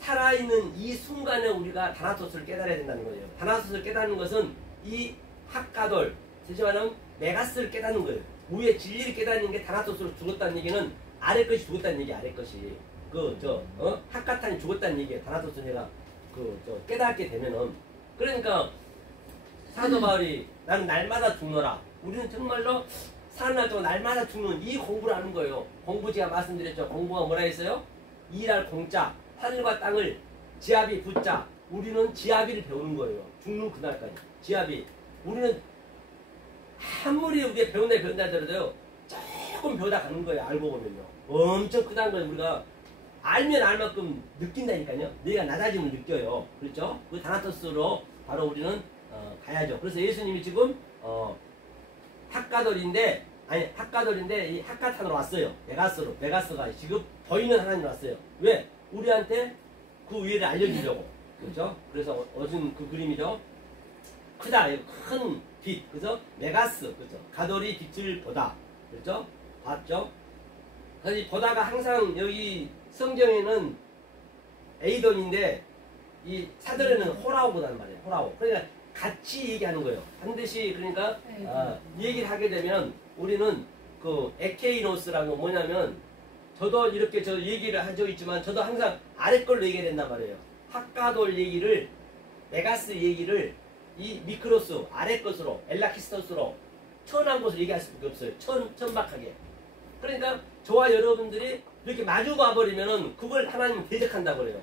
살아있는 이 순간에 우리가 다나토스를 깨달아야 된다는 거예요. 다나토스를 깨닫는 것은 이 학가돌, 다시 말하면 메가스를 깨닫는 거예요. 우리의 진리를 깨닫는 게 다나토스로 죽었다는 얘기는 아래 것이 죽었다는 얘기, 아래 것이. 학가탄이 죽었다는 얘기예요. 다나토스 내가 깨닫게 되면은. 그러니까 사도 바울이 나는 날마다 죽노라. 우리는 정말로 사는 날 동안 날마다 죽는 이 공부를 하는 거예요. 공부 제가 말씀드렸죠. 공부가 뭐라 했어요? 일할 공짜, 하늘과 땅을 지아비 붙자. 우리는 지아비를 배우는 거예요. 죽는 그날까지. 지아비. 우리는 아무리 우리가 배운다 하더라도요. 조금 배우다 가는 거예요. 알고 보면요. 엄청 크다는 걸 우리가 알면 알만큼 느낀다니까요. 내가 낮아짐을 느껴요. 그렇죠? 그 다나토스로 바로 우리는 가야죠. 그래서 예수님이 지금 학가돌인데 이 학가탄으로 왔어요. 메가스가 지금 보이는 하나님 왔어요. 왜? 우리한테 그 위에를 알려주려고. 그렇죠? 그래서 어진 그 그림이죠. 크다. 큰 빛. 그래서 메가스. 그렇죠? 가돌이 빛을 보다. 그렇죠? 봤죠? 그래서 보다가 항상 여기 성경에는 에이돈인데 이 사전에는 호라오보다는 말이에요. 호라오. 그러니까 같이 얘기하는 거예요. 반드시 그러니까 얘기를 하게 되면 우리는 그 에케이노스라는 건 뭐냐면 저도 이렇게 얘기를 한 적이 있지만 저도 항상 아래 걸로 얘기해야 된단 말이에요. 학가돌 얘기를 메가스 얘기를 이 미크로스 아래 것으로 엘라키스토스로 천한 것으로 얘기할 수밖에 없어요. 천박하게. 그러니까 저와 여러분들이 이렇게 마주 봐버리면은 그걸 하나님은 대적한다고 그래요.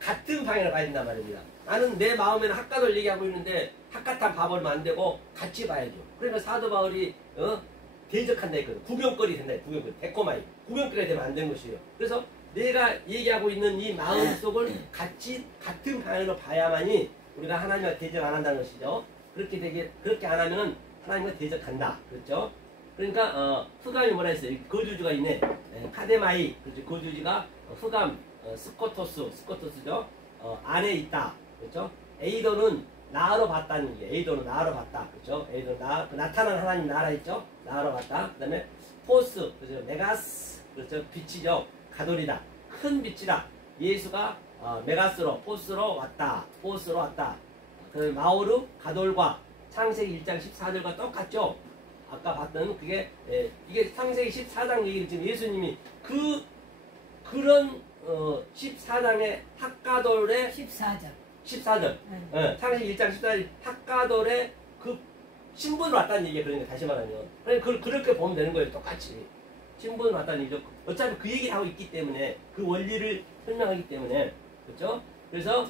같은 방향을 가야 된단 말입니다. 나는 내 마음에는 학가돌 얘기하고 있는데 학가탄 봐버리면 안 되고 같이 봐야죠. 그러니까 사도 바울이 대적한다 했거든. 구경거리 된다. 구경거리. 데코마이. 구경거리가 되면 안 되는 것이에요. 그래서 내가 얘기하고 있는 이 마음속을 같이 같은 방향으로 봐야만이 우리가 하나님과 대적 안 한다는 것이죠. 그렇게 안 하면은 하나님과 대적한다. 그렇죠? 그러니까 흑암이 뭐라 했어요? 거주지가 있네. 카데마이. 그렇죠? 거주지가 흑암, 스코토스죠. 안에 있다. 그렇죠? 에이도는 나로 봤다는 얘기예요. 에이도는 나로 봤다. 그렇죠? 에이도는 나타난 하나님 나라 있죠? 나로 봤다. 그 다음에 포스, 그렇죠? 메가스, 그렇죠? 빛이죠. 가돌이다. 큰 빛이다. 예수가 메가스로, 포스로 왔다. 포스로 왔다. 그 다음에 마오르, 가돌과 창세기 1장 14절과 똑같죠? 아까 봤던 그게 이게 창세기 14장 얘기를 지금 예수님이 그런 14장의 학가돌의 14절 창세기 1장 14절 학가돌의 그 신분으로 왔다는 얘기예요. 그러니까 다시 말하면 그걸 그렇게 보면 되는 거예요. 똑같이 신분으로 왔다는 얘기죠. 어차피 그 얘기를 하고 있기 때문에 그 원리를 설명하기 때문에 그렇죠? 그래서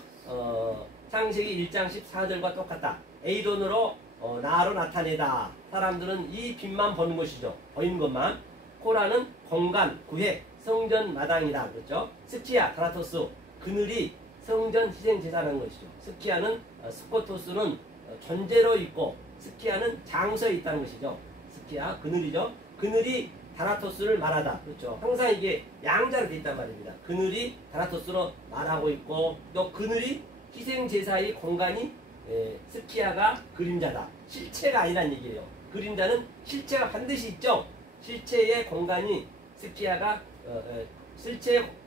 창세기 1장 14절과 똑같다. 에이돈으로 나로 나타내다. 사람들은 이 빛만 보는 것이죠. 보이는 것만. 코라는 공간, 구획, 성전 마당이다. 그렇죠? 스키아, 드라토스, 그늘이 성전 희생 제사라는 것이죠. 스키아는 스코토스는 존재로 있고 스키아는 장소에 있다는 것이죠. 스키아, 그늘이죠. 그늘이 다라토스를 말하다. 그렇죠? 항상 이게 양자로 되어 있단 말입니다. 그늘이 다라토스로 말하고 있고 또 그늘이 희생 제사의 공간이 스키아가 그림자다. 실체가 아니란 얘기예요. 그림자는 실체가 반드시 있죠. 실체의 공간이 스키아가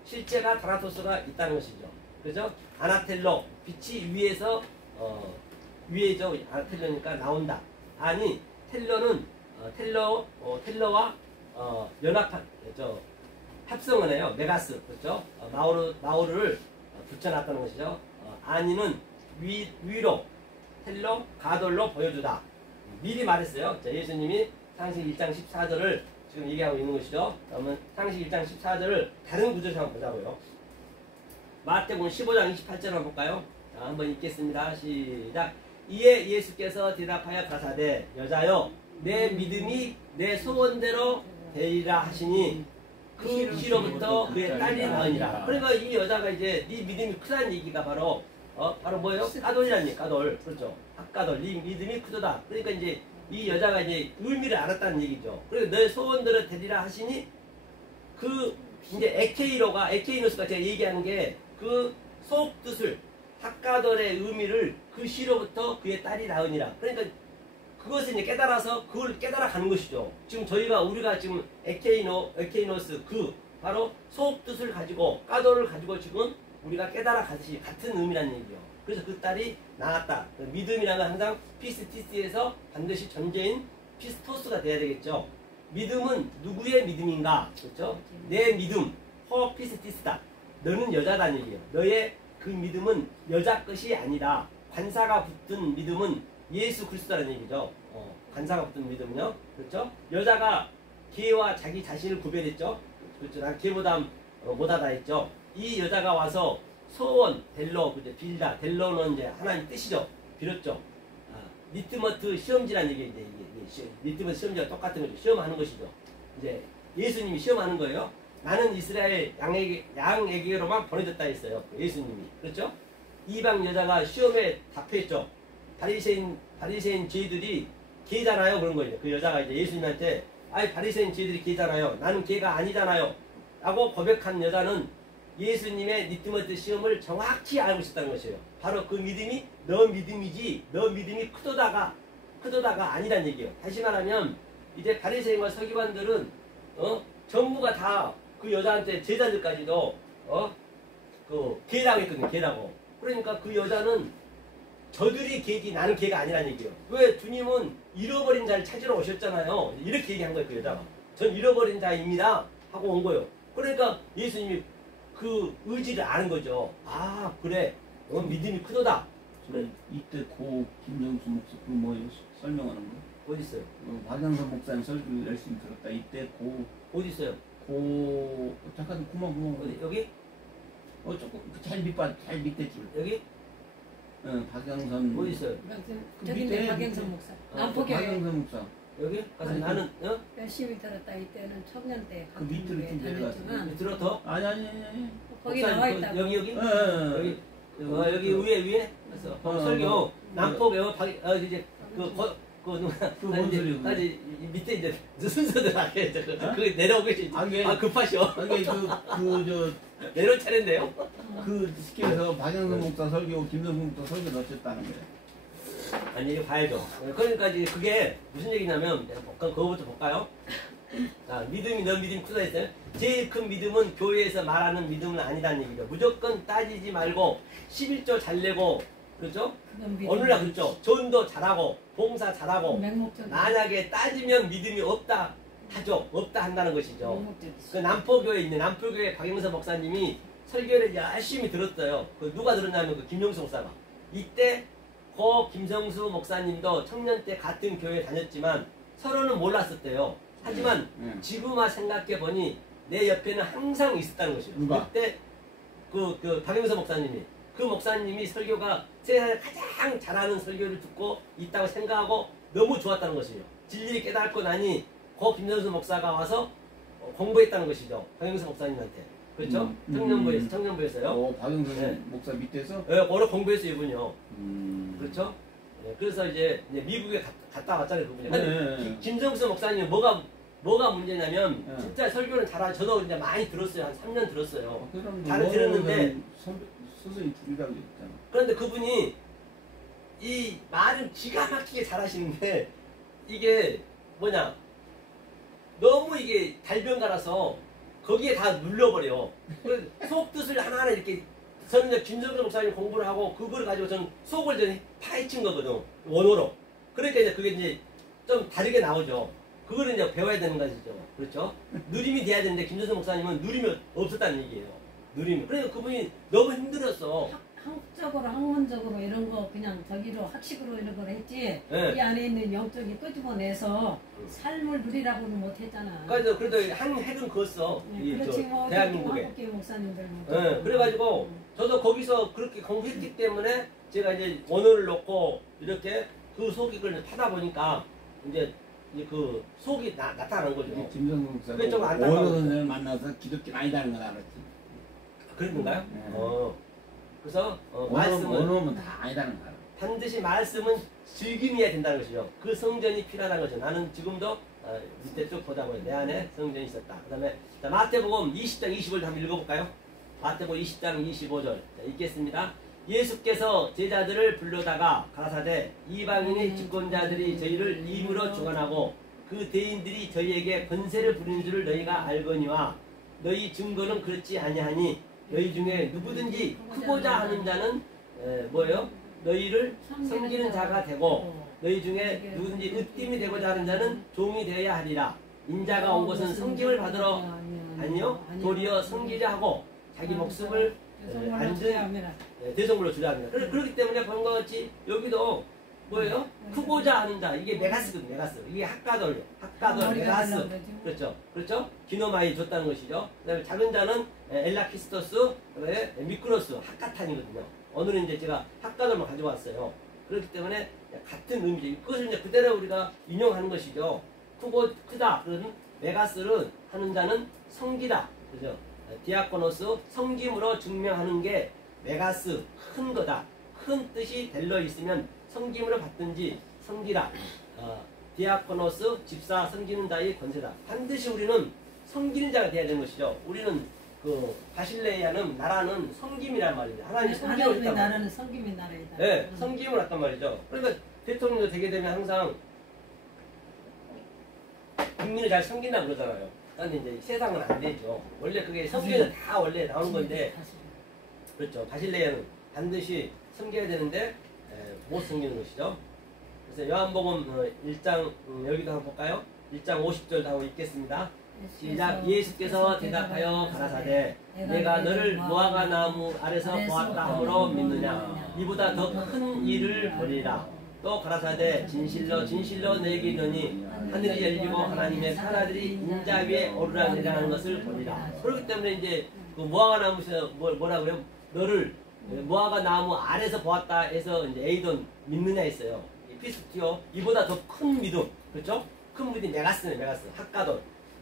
실체가 다라토스가 있다는 것이죠. 그죠? 아나텔로 빛이 위에서 위에죠. 아나텔로니까 나온다. 아니 텔로는 텔로와 연합한 합성을 해요. 메가스 그렇죠? 마오르를 붙여놨다는 것이죠. 아니는 위로 텔로 가돌로 보여주다. 미리 말했어요. 자, 예수님이 창세기 1장 14절을 지금 얘기하고 있는 것이죠. 그러면 창세기 1장 14절을 다른 구절에서 한번 보자고요. 마태복음 15장 28절 한번 볼까요? 자, 한번 읽겠습니다. 시작. 이에 예수께서 대답하여 가사대 여자여 내 믿음이 내 소원대로 되리라 하시니 그 시로부터 그의 딸이 나으니라. 그러니까 이 여자가 이제 네 믿음이 크다는 얘기가 바로 뭐예요? 까돌이라는 얘기, 까돌. 그렇죠. 학가돌. 네 믿음이 크도다. 그러니까 이제 이 여자가 이제 의미를 알았다는 얘기죠. 그래서 너의 소원대로 되리라 하시니 그 이제 에케이노스가 제가 얘기한 게 그 속뜻을 학가돌의 의미를 그 시로부터 그의 딸이 나으니라. 그러니까 그것을 이제 깨달아서 그걸 깨달아 가는 것이죠. 지금 우리가 지금 에케이노스 바로 속뜻을 가지고 까돌을 가지고 지금 우리가 깨달아 가듯이 같은 의미라는 얘기예요. 그래서 그 딸이 나왔다. 믿음이라는 항상 피스티스에서 반드시 전제인 피스토스가 돼야 되겠죠. 믿음은 누구의 믿음인가? 그렇죠? 내 믿음, 피스티스다. 너는 여자다는 얘기예요. 너의 그 믿음은 여자 것이 아니라 관사가 붙은 믿음은 예수 그리스도라는 얘기죠. 관사가 붙은 믿음은요. 그렇죠? 여자가 개와 자기 자신을 구별했죠. 그렇죠? 난 개보다 못하다 했죠. 이 여자가 와서 소원, 델로, 그죠? 빌다. 델로는 이제 하나님 뜻이죠. 빌었죠. 리트머트 시험지라는 얘기, 이제 리트머트 시험지가 똑같은 거죠. 시험하는 것이죠. 이제 예수님이 시험하는 거예요. 나는 이스라엘 양에게로만 보내졌다 했어요. 예수님이. 그렇죠? 이방 여자가 시험에 답했죠. 바리새인 죄들이 개잖아요. 그런 거예요. 그 여자가 이제 예수님한테 바리새인 죄들이 개잖아요. 나는 개가 아니잖아요. 라고 고백한 여자는 예수님의 리트머스 시험을 정확히 알고 있었다는 것이에요. 바로 그 믿음이 너 믿음이지 너 믿음이 크도다가 아니란 얘기예요. 다시 말하면 이제 바리새인과 서기관들은 전부가 다 그 여자한테 제자들까지도 그 개라고 했거든요. 개라고. 그러니까 그 여자는 저들이 개지 나는 개가 아니란 얘기예요. 왜? 주님은 잃어버린 자를 찾으러 오셨잖아요. 이렇게 얘기한 거예요. 그 여자가. 전 잃어버린 자입니다 하고 온 거예요. 그러니까 예수님이 그 의지를 아는 거죠. 아 그래, 넌 믿음이 크도다. 저 이때 고 김정수 목사 그 뭐예요? 설명하는 거? 어디 있어요? 박영선 목사님 설교 열심히 들었다. 이때 어디 있어요? 잠깐 고마워. 어디 여기? 조금 제일 제일 밑에 줄. 여기? 박영선. 어디 있어요? 저기 밑에, 있네 박영선 밑에. 목사. 아, 남포교회 박영선 목사. 여기? 가서 아니, 나는 열심히 들었다. 이때는 청년 때 그 밑으로 좀 다녔지만 들어 더? 아니. 거기 목사님, 나와 있다고. 여기? 예. 여기 위에? 그래서 설교 남포 배워 이제 뭔 소리야, 그거? 아니 밑에 이제 순서대로 하게 그 내려오겠지. 급하셔. 내려올 차례인데요. 그 스킬에서 박영선 목사 설교, 김정수 목사 설교 넣었다는 거예요. 아니 이거 봐야죠. 그러니까 이제 그게 무슨 얘기냐면 그거부터 볼까요? 자, 믿음이 너 믿음이 크다 했어요. 제일 큰 믿음은 교회에서 말하는 믿음은 아니다는 얘기죠. 무조건 따지지 말고 11조 잘 내고 그렇죠? 오늘날 그렇죠. 전도 잘하고 봉사 잘하고 만약에 따지면 믿음이 없다 하죠. 없다 한다는 것이죠. 그 남포교회에 있는 남포교회 박영선 목사님이 설교를 열심히 들었어요. 그 누가 들었냐면 그 김용수 목사가. 이때 고 김성수 목사님도 청년 때 같은 교회에 다녔지만 서로는 몰랐었대요. 하지만 지금 와 생각해 보니 내 옆에는 항상 있었다는 것이죠. 누가? 그때 그 박영선 목사님이 그 목사님이 설교가 세상에 가장 잘하는 설교를 듣고 있다고 생각하고 너무 좋았다는 것이죠. 진리를 깨닫고 나니 고 김성수 목사가 와서 공부했다는 것이죠. 박영선 목사님한테. 그렇죠? 청년부에서요. 박영선 네. 목사 밑에서? 네, 오래 공부했어요, 이분이요. 그렇죠? 네, 그래서 이제 미국에 갔다 왔잖아요, 그분이. 근데 김성수 목사님은 뭐가 문제냐면 진짜 설교는 잘하죠. 저도 이제 많이 들었어요. 한 3년 들었어요. 잘 들었는데 스승이 둘이라고 했잖아. 그런데 그분이 이 말은 기가 막히게 잘하시는데 이게 뭐냐 너무 이게 달변가라서 거기에 다 눌려버려. 속 뜻을 하나하나 이렇게 저는 이제 김정수 목사님 공부를 하고 그걸 가지고 저는 속을 좀 파헤친 거거든. 원어로. 그러니까 이제 그게 이제 좀 다르게 나오죠. 그거를 이제 배워야 되는 것이죠. 그렇죠? 누림이 돼야 되는데 김정수 목사님은 누림이 없었다는 얘기예요. 누림이. 그래서 그분이 너무 힘들었어. 학적으로 학문적으로 이런 거 그냥 저기로 학식으로 이런 걸 했지. 네. 이 안에 있는 영적이 끄집어내서 삶을 누리라고는 못했잖아. 그래서 그래도 한 핵은 그었어. 그렇지 뭐 대한민국에. 한국계 목사님들 네, 그래가지고 저도 거기서 그렇게 공부했기 때문에 제가 이제 원어를 넣고 이렇게 그 속이 그걸 파다 보니까 이제 그 속이 나타나는 거죠. 김성수 목사가 그게 좀 안타까워. 원어 선생을 만나서 기독교 아니다는 걸 알았지. 그런 건가요? 네. 그래서 말씀은 원어는 다 아니다는 걸 알아. 반드시 말씀은 즐김이어야 된다는 것이죠. 그 성전이 필요하다는 거죠. 나는 지금도 밑에 쭉 보다 보니 내 안에 성전이 있었다. 그 다음에 마태복음 20장 25절 한번 읽어볼까요? 마태복음 20장 25절 자, 읽겠습니다. 예수께서 제자들을 불러다가 가라사대 이방인의 집권자들이 저희를 임으로 주관하고 그 대인들이 저희에게 권세를 부리는 줄을 너희가 알거니와 너희 증거는 그렇지 아니하니 너희 중에 누구든지 크고자 하는 자는 뭐예요? 너희를 섬기는 자가 되고 너희 중에 누구든지 으뜸이 되고자 하는 자는 종이 되어야 하리라. 인자가 온 것은 섬김을 받으러 아니요 도리어 섬기려 하고 자기 목숨을 앉은 대성물로 주려 합니다. 그렇기 때문에 본것 같이 여기도 뭐예요? 크고자 하는 자 이게 메가스거든요. 메가스 이게 학가돌 메가스 그렇죠? 기노마이 줬다는 것이죠. 그다음에 작은 자는 엘라키스토스 그다음에 미크로스 학가탄이거든요. 오늘은 이제 제가 학가돌만 가지고 왔어요. 그렇기 때문에 같은 의미죠. 그것을 이제 그대로 우리가 인용하는 것이죠. 크다 그런 메가스를 하는 자는 성기다 그죠? 디아코노스 성김으로 증명하는 게 메가스 큰 거다. 큰 뜻이 델러 있으면 성김으로 받든지 성기라. 디아코노스 집사 섬기는 자의 권세다. 반드시 우리는 섬기는 자가 되어야 되는 것이죠. 우리는 그 바실레이아는 나라는 섬김이란 말이죠. 하나님 섬김을 했단 말이에요. 나라는 섬김의 나라이다. 네, 섬김을 했단 말이죠. 그러니까 대통령도 되게 되면 항상 국민을 잘 섬긴다 그러잖아요. 그런데 이제 세상은 안 되죠. 원래 그게 성경에 다 원래 나오는 건데 그렇죠. 바실레이아는 반드시 섬겨야 되는데 못 섬기는 것이죠. 그래서 요한복음 1장 여기도 한번 볼까요? 1장 50절도 한번 읽겠습니다. 시작. 예수께서 대답하여 가라사대 내가 너를 무화과 나무 아래서 보았다 함으로 믿느냐. 이보다 더 큰 일을 보리라. 또 가라사대 진실로 진실로 내게 이르니 하늘이 열리고 하나님의 사라들이 인자 위에 오르락내리하는 것을 보리라. 그렇기 때문에 이제 그 무화과 나무에서 뭐라 그래요? 너를 무화과 나무 아래서 보았다 해서 이제 에이돈 믿느냐 했어요. 피스티오 이보다 더 큰 믿음, 그렇죠? 큰 믿음 메가스네, 메가스 학가돈.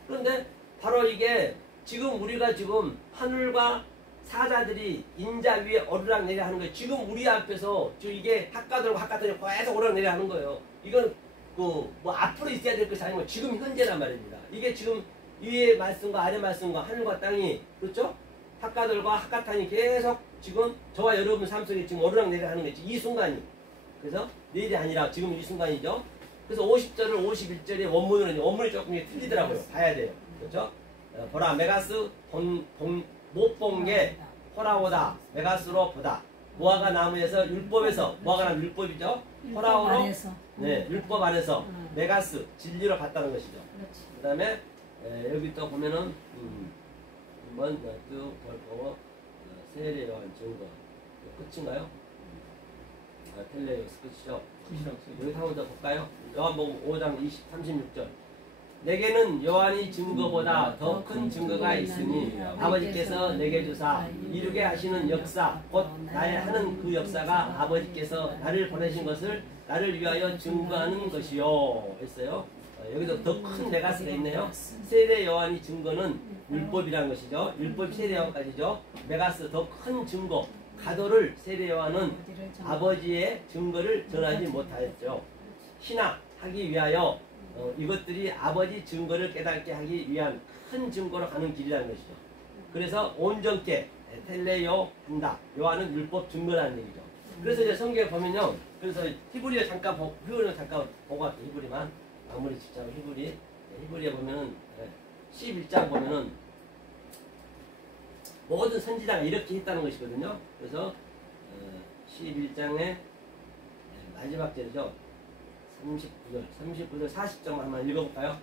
그런데 바로 이게 지금 우리가 지금 하늘과 사자들이 인자 위에 오르락내리락 하는 거예요. 지금 우리 앞에서 지금 이게 학가들과 학가들이 계속 오르락내리락 하는 거예요. 이건 그 뭐 앞으로 있어야 될 것이 아니고 지금 현재란 말입니다. 이게 지금 위에 말씀과 아래 말씀과 하늘과 땅이, 그렇죠? 학가들과 학가탄이 계속 지금 저와 여러분 삶 속에 지금 오르락내리락 하는 거지. 이 순간이. 그래서 내일이 아니라 지금 이 순간이죠. 그래서 50절을 51절의 원문이 조금 틀리더라고요. 봐야 돼요. 그렇죠? 보라 메가스 못 본 게 호라오다 메가스로 보다. 무화과 나무에서 율법에서 무화과 나무 율법이죠. 호라오로 네 율법 안에서 메가스 진리로 봤다는 것이죠. 그 다음에 여기 또 보면은 한번 쭉 보고 세례 요한 증거 끝인가요? 텔레오스 끝이죠. 여기 한 번 더 볼까요? 요한복음 5장 36절. 내게는 요한이 증거보다 더 큰 증거가 있으니 아버지께서 내게 주사 이루게 하시는 역사 곧 나의 하는 그 역사가 아버지께서 나를 보내신 것을 나를 위하여 증거하는 것이요 했어요. 여기도 더 큰 메가스가 있네요. 세례 요한이 증거는 율법이라는 것이죠. 율법 세례 요한까지죠. 메가스 더 큰 증거 가도를 세례 요한은 아버지의 증거를 전하지 못하였죠. 신학하기 위하여 이것들이 아버지 증거를 깨닫게 하기 위한 큰 증거로 가는 길이라는 것이죠. 그래서 온전케 텔레요 한다. 요한은 율법 증거라는 얘기죠. 그래서 이제 성경에 보면요. 그래서 히브리어 잠깐 보고 갈게요. 히브리만 마무리 짓자고 히브리에 보면은 11장 보면은 모든 선지자가 이렇게 했다는 것이거든요. 그래서 11장의 마지막 절이죠. 39절 40장 한번 읽어볼까요?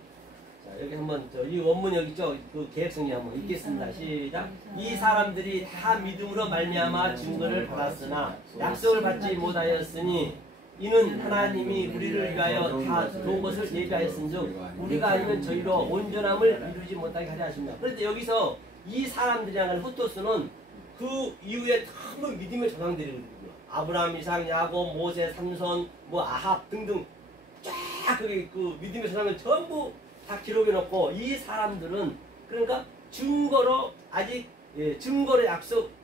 자, 여기 한번 이 원문 여기 있죠. 그 계획성이 한번 읽겠습니다. 시작. 이 사람들이 다 믿음으로 말미암아 증거를 받았으나 약속을 받지 못하였으니 이는 하나님이 우리를 위하여 다 좋은 것을 예비하였은즉 우리가 아니면 저희로 온전함을 이루지 못하게 하려 하십니다. 그런데 여기서 이 사람들이라는 후토스는 그 이후에 너무 믿음의 조상들이거든요. 아브라함, 이삭, 야곱, 모세, 삼손, 아합 등등 쫙 그게 그 믿음의 조상을 전부 다 기록해 놓고 이 사람들은 그러니까 증거로 아직 증거로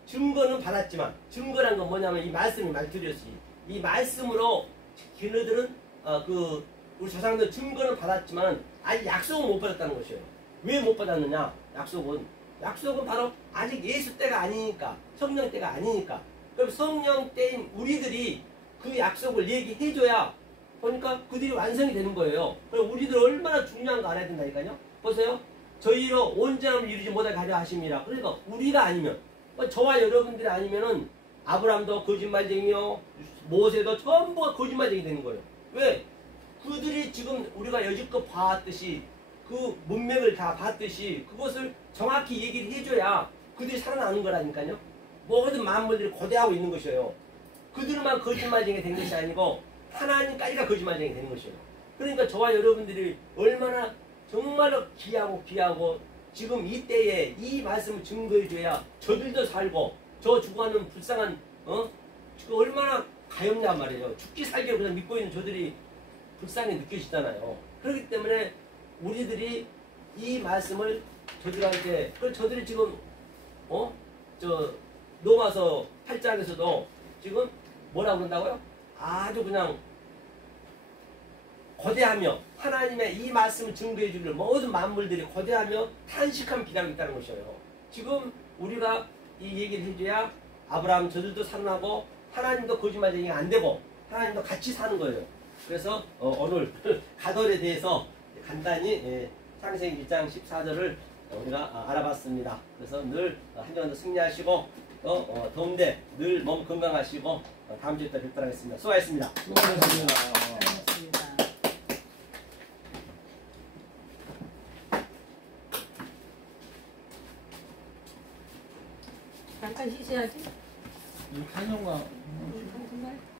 증거는 받았지만 증거란 건 뭐냐면 이 말씀이 말투렸지. 이 말씀으로 걔네들은 우리 조상들 증거는 받았지만 아직 약속은 못 받았다는 것이에요. 왜 못 받았느냐? 약속은 바로 아직 예수 때가 아니니까, 성령 때가 아니니까. 그럼 성령 때인 우리들이 그 약속을 얘기해줘야 보니까 그들이 완성이 되는 거예요. 그럼 우리들 얼마나 중요한 거 알아야 된다니까요. 보세요. 저희로 온전함을 이루지 못하게 하려 하십니다. 그러니까 우리가 아니면, 저와 여러분들이 아니면은 아브라함도 거짓말쟁이요, 모세도 전부가 거짓말쟁이 되는 거예요. 왜? 그들이 지금 우리가 여지껏 봐왔듯이 그 문맥을 다 봤듯이 그것을 정확히 얘기를 해줘야 그들이 살아나는 거라니까요. 모든 만물들이 고대하고 있는 것이에요. 그들만 거짓말쟁이 된 것이 아니고 하나님까지가 거짓말쟁이 되는 것이에요. 그러니까 저와 여러분들이 얼마나 정말로 귀하고 지금 이때에 이 말씀을 증거해줘야 저들도 살고 저 죽어가는 불쌍한 얼마나 가엾냐 말이에요. 죽기 살기를 그냥 믿고 있는 저들이 불쌍히 느껴지잖아요. 그렇기 때문에 우리들이 이 말씀을 저들한테, 저들이 지금 로마서 8장에서도 지금 뭐라고 그런다고요? 아주 그냥 거대하며 하나님의 이 말씀을 증거해 주기를 모든 만물들이 거대하며 탄식하며 기다리고 있다는 것이에요. 지금 우리가 이 얘기를 해줘야 아브라함 저들도 살아나고 하나님도 거짓말쟁이가 안 되고 하나님도 같이 사는 거예요. 그래서 오늘 가돌에 대해서 간단히 창세기 1장 14절을 우리가 알아봤습니다. 그래서 늘 한 주간도 승리하시고 더운데 늘 몸 건강하시고 다음 주에 또 뵙도록 하겠습니다. 수고하셨습니다. 수고하셨습니다. 있어야지.